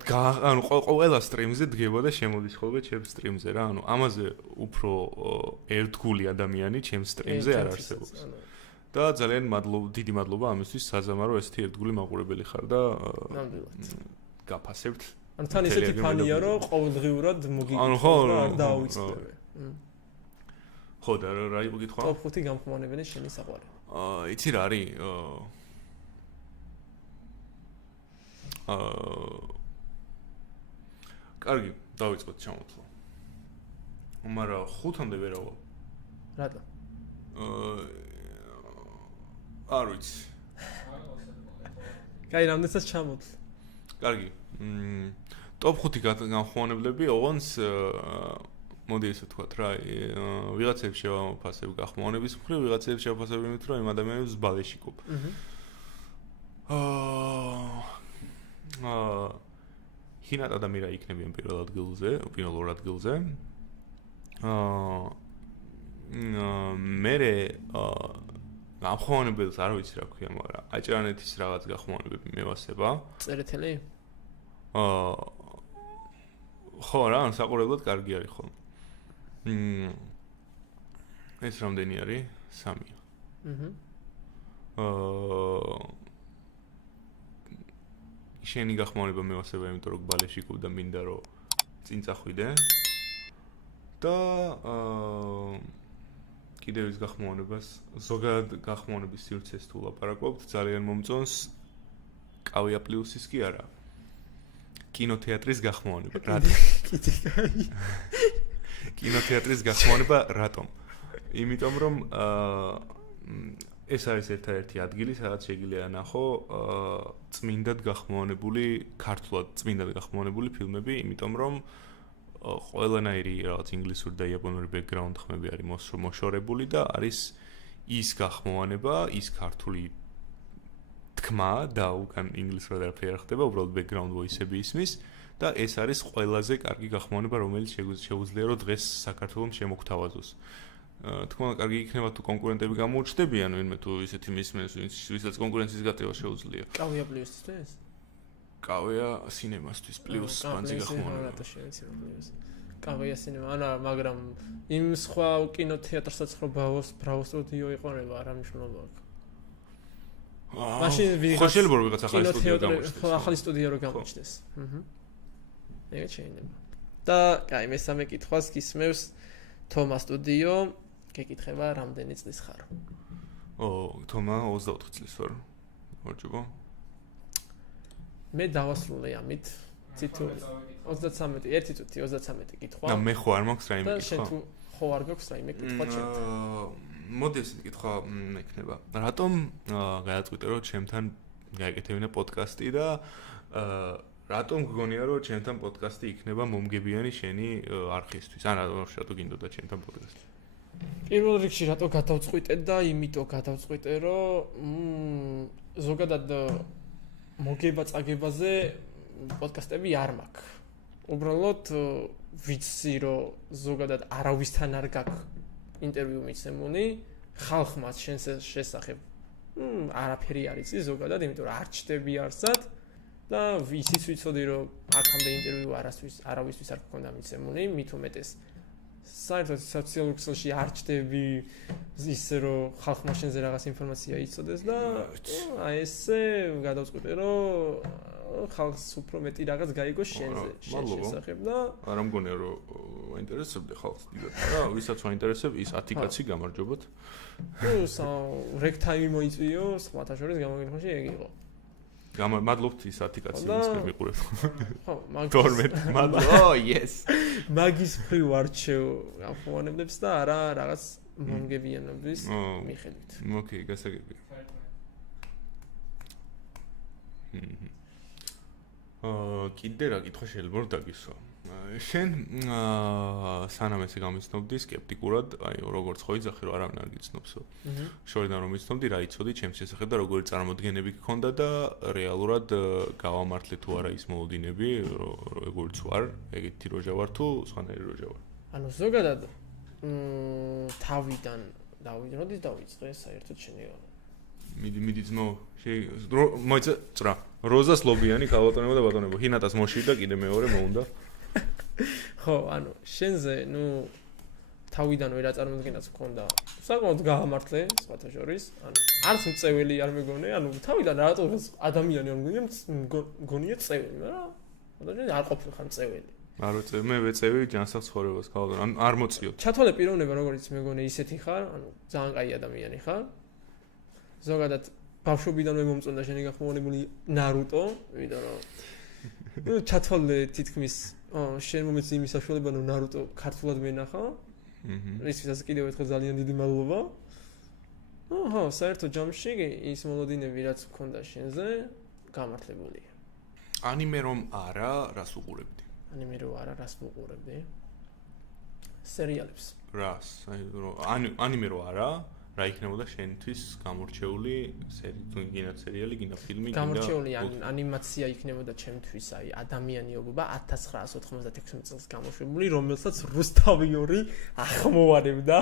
ყველა სტრიმზე დგება და შემოდის ხოლმე ჩემს სტრიმზე რა. ამაზე უფრო ერთგული ადამიანი ჩემს სტრიმზე არ არსებობს. და ძალიან დიდი მადლობა ამისთვის საზამა რომ ესეთი ერთგული მაყურებელი ხარ და გაფასებთ. თან ისეთი ფანია რომ ყოველდღიურად მოგიგებს და არ დაავიწყდები. ხო და რა იყო კითხვა? ტოპ 5 გამხმოვანებელი შენი საყვარელი. იცი რა არის? კარგი, დავიწყოთ ჩამოთვლა. მაგრამ 5-მდე ვერ ავალ. რატო? არ ვიცი. კაი, რამდენსაც ჩამოთვლა? კარგი. Top 5 განხმოვანებლები, ოღონდ მოდი ესე ვთქვათ რა, ვიღაცებს შევაფასებ გახმოვანების მხრივ, ვიღაცებს შევაფასებ იმით, რომ იმ ადამიანებს ბალეში ყოფ. ჰინატა და მირა იქნებიან პირველ ადგილზე. მე განხმოვანებელს არ ვიცი რა ქვია, მაგრამ აჭარანეთის რაღაც განხმოვანებები მევასება. წერეთელი? ხო რა, საყურებლად კარგი არის ხო. ეს რამდენი არის? 3-ია. შენი გახმოვანება მევასება, იმიტომ რომ ბალეში ყოფ და მინდა რომ წინ წახვიდე. და კიდევ ის გახმოვანებას, ზოგადად გახმოვანების სივრცეს თუ ლაპარაკობთ, ძალიან მომწონს. კავია პლუსის კი არა. კინოთეატრის გახმოვანება. რატომ? კინოთეატრის გახმოვანება რატომ? იმიტომ რომ ეს არის ერთადერთი ადგილი, სადაც შეგიძლია ნახო წმინდად გახმოვანებული, ქართულად წმინდად გახმოვანებული ფილმები, იმიტომ რომ ყველანაირი რაღაც ინგლისური და იაპონური ბექგრაუნდ ხმები არის მოშორებული და არის ის გახმოვანება, ის ქართული თქმა და უკან ინგლისურად არაფერი არ ხდება, უბრალოდ background voice-ები ისმის და ეს არის ყველაზე კარგი გახმოვანება, რომელიც შეუძლია რომ დღეს საქართველოს შემოგთავაზოს. თქმა უნდა, კარგი იქნება თუ კონკურენტები გამოუჩნდებიან, ვინმე თუ ისეთი მისმენს, ვისაც კონკურენციის გატევა შეუძლია. კავია პლუსისთვის? კავია სინემასთვის პლუს ფანძი გახმოვანება. კავია სინემა, ანა, მაგრამ იმ სხვა კინოთეატრსაც ხო ბრავო სტუდიო იყონება, რა მნიშვნელობა აქვს? მაშინ ხო შეიძლება რომ ვიღაც ახალი სტუდიო გამოჩნდეს. ხო, ახალი სტუდიო რო გამოჩნდეს. ეგეც შეიძლება. და კაი, მესამე კითხვას გისმევს თომა სტუდიო, გეკითხება რამდენი წლის ხარ? თომა 24 წლის ვარ. ორჯობა. მე დავასრულე ამით. ციტუ 33, ერთი წუთი 33 კითხვა. და მე ხო არ მაქვს რაიმე კითხვა. და შენ თუ ხო არ გაქვს რაიმე კითხვა ჩემ? მოდი ესე კითხვა მექნება. რატომ გადაწყვიტე რომ ჩემთან გაეკეთებინა პოდკასტი და რატომ გგონია რომ ჩემთან პოდკასტი იქნება მომგებიანი შენი არქივისთვის? ან რატო გინდოდა ჩემთან პოდკასტი? პირველ რიგში რატო გადავწყვიტე და იმიტომ გადავწყვიტე რომ ზოგადად მოგება-წაგებაზე პოდკასტები არ მაქვს. უბრალოდ ვიცი რომ ზოგადად არავისთან არ გაქვს ინტერვიუ მიცემული, ხალხმაც შენს შესახებ არაფერი არ იცის ზოგადად, იმიტომ რომ არ ჩდები არსად და ისიც ვიცოდი რომ აქამდე ინტერვიუ არავისთვის არ გქონდა მიცემული, მით უმეტეს საერთოდ სოციალურ ქსელში არ ჩდები ისე რომ ხალხმა შენზე რაღაც ინფორმაცია იცოდეს და აი ესე გადავწყვიტე რომ ხალხს უფრო მეტი რაღაც გაიგოს შენზე შესახებ და არ ამგონია რომ აინტერესებდა ხალხს დიდად რა ვისაც აინტერესებს ის 10 კაცი გამარჯობოთ Rectime მოიწვიო სხვათა შორის გამოგიხოში ეგ იყო მადლობთ ის 10 კაცი ის მიყურებ ხო მადლობ yes მაგის მხრივ არჩევ გახმოვანებლებს და არა რაღაც მომგებიანობის მიხედვით ოკეი გასაგებია კიდე რა კითხვა შეიძლება რომ დაგისვა. შენ სანამ ესე გამიცნობდი სკეპტიკურად, აი როგორც ხო იძახი რომ არავინ არ გიცნობსო. შორიდან რომ ვიცნობდი რა იცოდი ჩემს შესახებ და როგორი წარმოდგენები გქონდა და რეალურად გავამართლე თუ არა ის მოლოდინები, როგორც ვარ, ეგეთი როჟა ვარ თუ სხვანაირი როჟა ვარ. ანუ ზოგადად თავიდან როდის დავიწყე საერთოდ შენი მიდი ძმო მოიცა წრა როზას ლობიანი ქალბატონებო და ბატონებო ჰინატას მოშიდა კიდე მეორე მოუნდა ხო ანუ შენზე თავიდან ვერ აწარმოდგენაც მქონდა საკმაოდ გაამართლე სხვათა შორის ანუ არც მწეველი არ მეგონე ანუ თავიდან რატომ ადამიანი არ მგონია წეველი მაგრამ არ ყოფილი ხარ მწეველი არ ვწევი მე ვეწევი ჯანსაღ ცხოვრებას ქალბატონ ანუ არ მოწიოთ ჩათვალე პიროვნება როგორც მეგონე ისეთი ხარ ანუ ძალიან კაი ადამიანი ხარ ზოგადად ბავშვობიდანვე მომწონდა შენი გახმოვანებული ნარუტო, ვიდრე რომ ნუ ჩათვალე თითქმის შენ მომეც იმის საშუალება რომ ნარუტო ქართულად მენახა. ისიც კიდევ ერთხელ ძალიან დიდი მადლობა. ხო, საერთო ჯამში ის მოლოდინები რაც მქონდა შენზე გამართლებულია. ანიმე რომ არა, რას უყურებდი? ანიმე რომ არა, რას ვუყურებდი? სერიალებს. რას? ანიმე რომ არა, რა იქნებოდა შენთვის გამორჩეული გინდა სერიალი, გინდა ფილმი, გინდა გამორჩეული ანიმაცია იქნებოდა ჩემთვის, აი ადამიანიობა 1996 წელს გამოშვებული, რომელსაც რუსთავიორი ახმოვანებდა.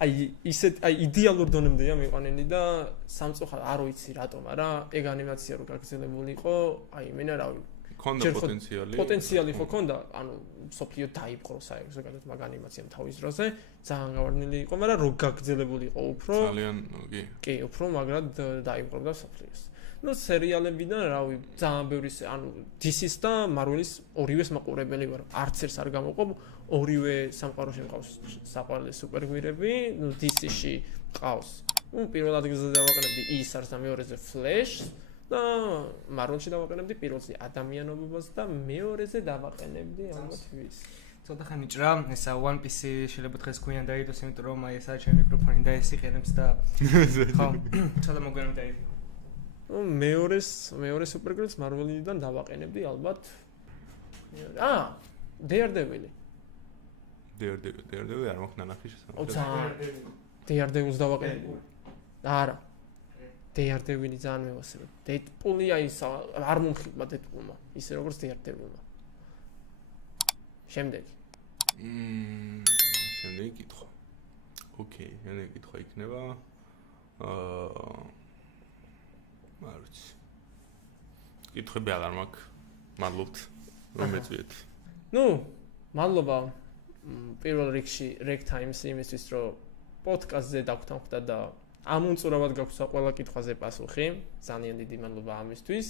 აი ისეთ აი იდეალურ დონემდეა მიყანენი და სამწუხაროდ არ ვიცი რატომ, არა, ეგ ანიმაცია რო გაგრძელებული იყო, აი მენა რავი ქონდა პოტენციალი. პოტენციალი ხო ქონდა, ანუ სოფლიო დაიპყრო ზოგადად მაგ ანიმაციამ თავის დროზე, ძალიან გავარდნილი იყო, მაგრამ რო გაგრძელებული იყო უფრო ძალიან კი, უფრო მაგრად დაიპყრობდა სოფლიოს. ნუ სერიალებიდან რავი, ძალიან ბევრი, ანუ DC-ს და Marvel-ის ორივეს მაყურებელი ვარ. არც ერთს არ გამოყოფ, ორივე სამყაროში მყავს საყვარელი სუპერგვირები, ნუ DC-ში მყავს. ნუ პირველ ადგილზე დავაყენებდი ის-ს და მეორეზე Flash-ს. და Marvel-ში დავაყენებდი პირველზე ადამიანობობას და მეორეზე დავაყენებდი ალბათ ვის. ცოტა ხანი ჭრა, ესა One Piece შეიძლება დღეს გვიან დაიდოს, იმიტომ რომ აი ესა ჩემი მიკროფონი და ეს იყენებს და ხო, ცოტა მოგვიანებით დაიდო. მეორე სუპერგერლს Marvel-დან დავაყენებდი ალბათ. Daredevil. Daredevil არ მოხდა ნახი შესაძლოა. Daredevil-ს დავაყენებდი. არა. Daredevil-ი ძალიან მევასებია. Deadpool-ი აი არ მომხიბა Deadpool-მა, ისე როგორც Daredevil-მა. შემდეგი კითხვა. ოკეი, შემდეგი კითხვა იქნება არ ვიცი. კითხვები არ მაქვს. მადლობთ რომ მეწვიეთ. ნუ, მადლობა პირველ რიგში Rectime-ს იმისთვის, რომ პოდკასტზე დაგვთანხმდა და ამუნწურავად გაგვცა ყველა კითხვაზე პასუხი. ძალიან დიდი მადლობა ამისთვის.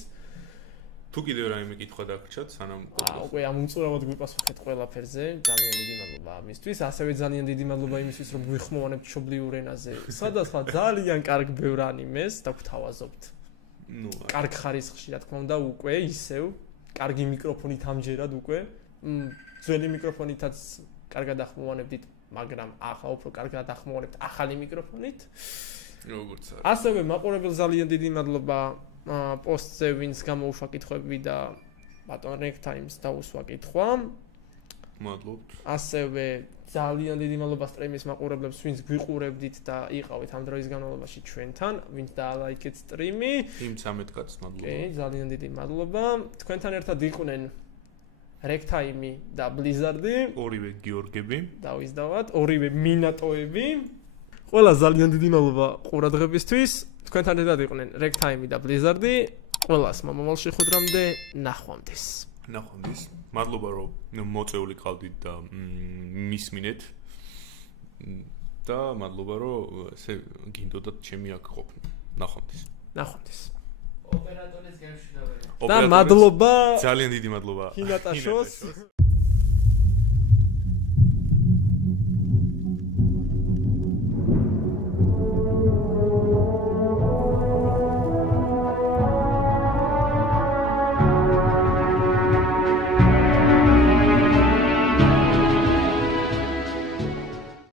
თუ კიდევ რაიმე კითხვა დაგრჩათ, სანამ უკვე ამუნწურავად გვიპასუხეთ ყველაფერზე. ძალიან დიდი მადლობა ამისთვის. ასევე ძალიან დიდი მადლობა იმისთვის, რომ გვიხმოვანებთ მშობლიურ ენაზე. სადაც ძალიან კარგ ბევრ ანიმეს დაგვთავაზობთ. ნუ, კარგ ხარისხში, რა თქმა უნდა, უკვე ისევ კარგი მიკროფონით ამჯერად უკვე. ძველი მიკროფონითაც კარგად ახმოვანებდით, მაგრამ ახლა უფრო კარგად ახმოვანებთ ახალი მიკროფონით. როგორც არის. ასევე მაყურებელ ძალიან დიდი მადლობა პოსტზე, ვინც გამოუშვა კითხვები და ბატონ Rectime-ს დაუსვა კითხვა. მადლობთ. ასევე ძალიან დიდი მადლობა სტრიმის მაყურებლებს, ვინც გვიყურებდით და იყავით ამ დროის განმავლობაში ჩვენთან, ვინც დაალაიქეთ სტრიმი. იმ 13 კაცს მადლობა. კი, ძალიან დიდი მადლობა. თქვენთან ერთად იყვნენ Rectime და Blizzard-ი, ორივე გიორგები. დავისდავად, ორივე მინატოები. ყველა ძალიან დიდი მადლობა ყურადღებისთვის. თქვენთან ერთად იყვნენ Rectime და Blizzard-ი. ყველას მომავალში ხვდრამდე, ნახვამდის. მადლობა რომ მოწეული ყავდით და მისმინეთ. და მადლობა რომ ესე გინდოდათ ჩემი აქ ყოფნა. ნახვამდის. ოპერატორის გემშვიდობები. და მადლობა ძალიან დიდი მადლობა ჰინატაშოს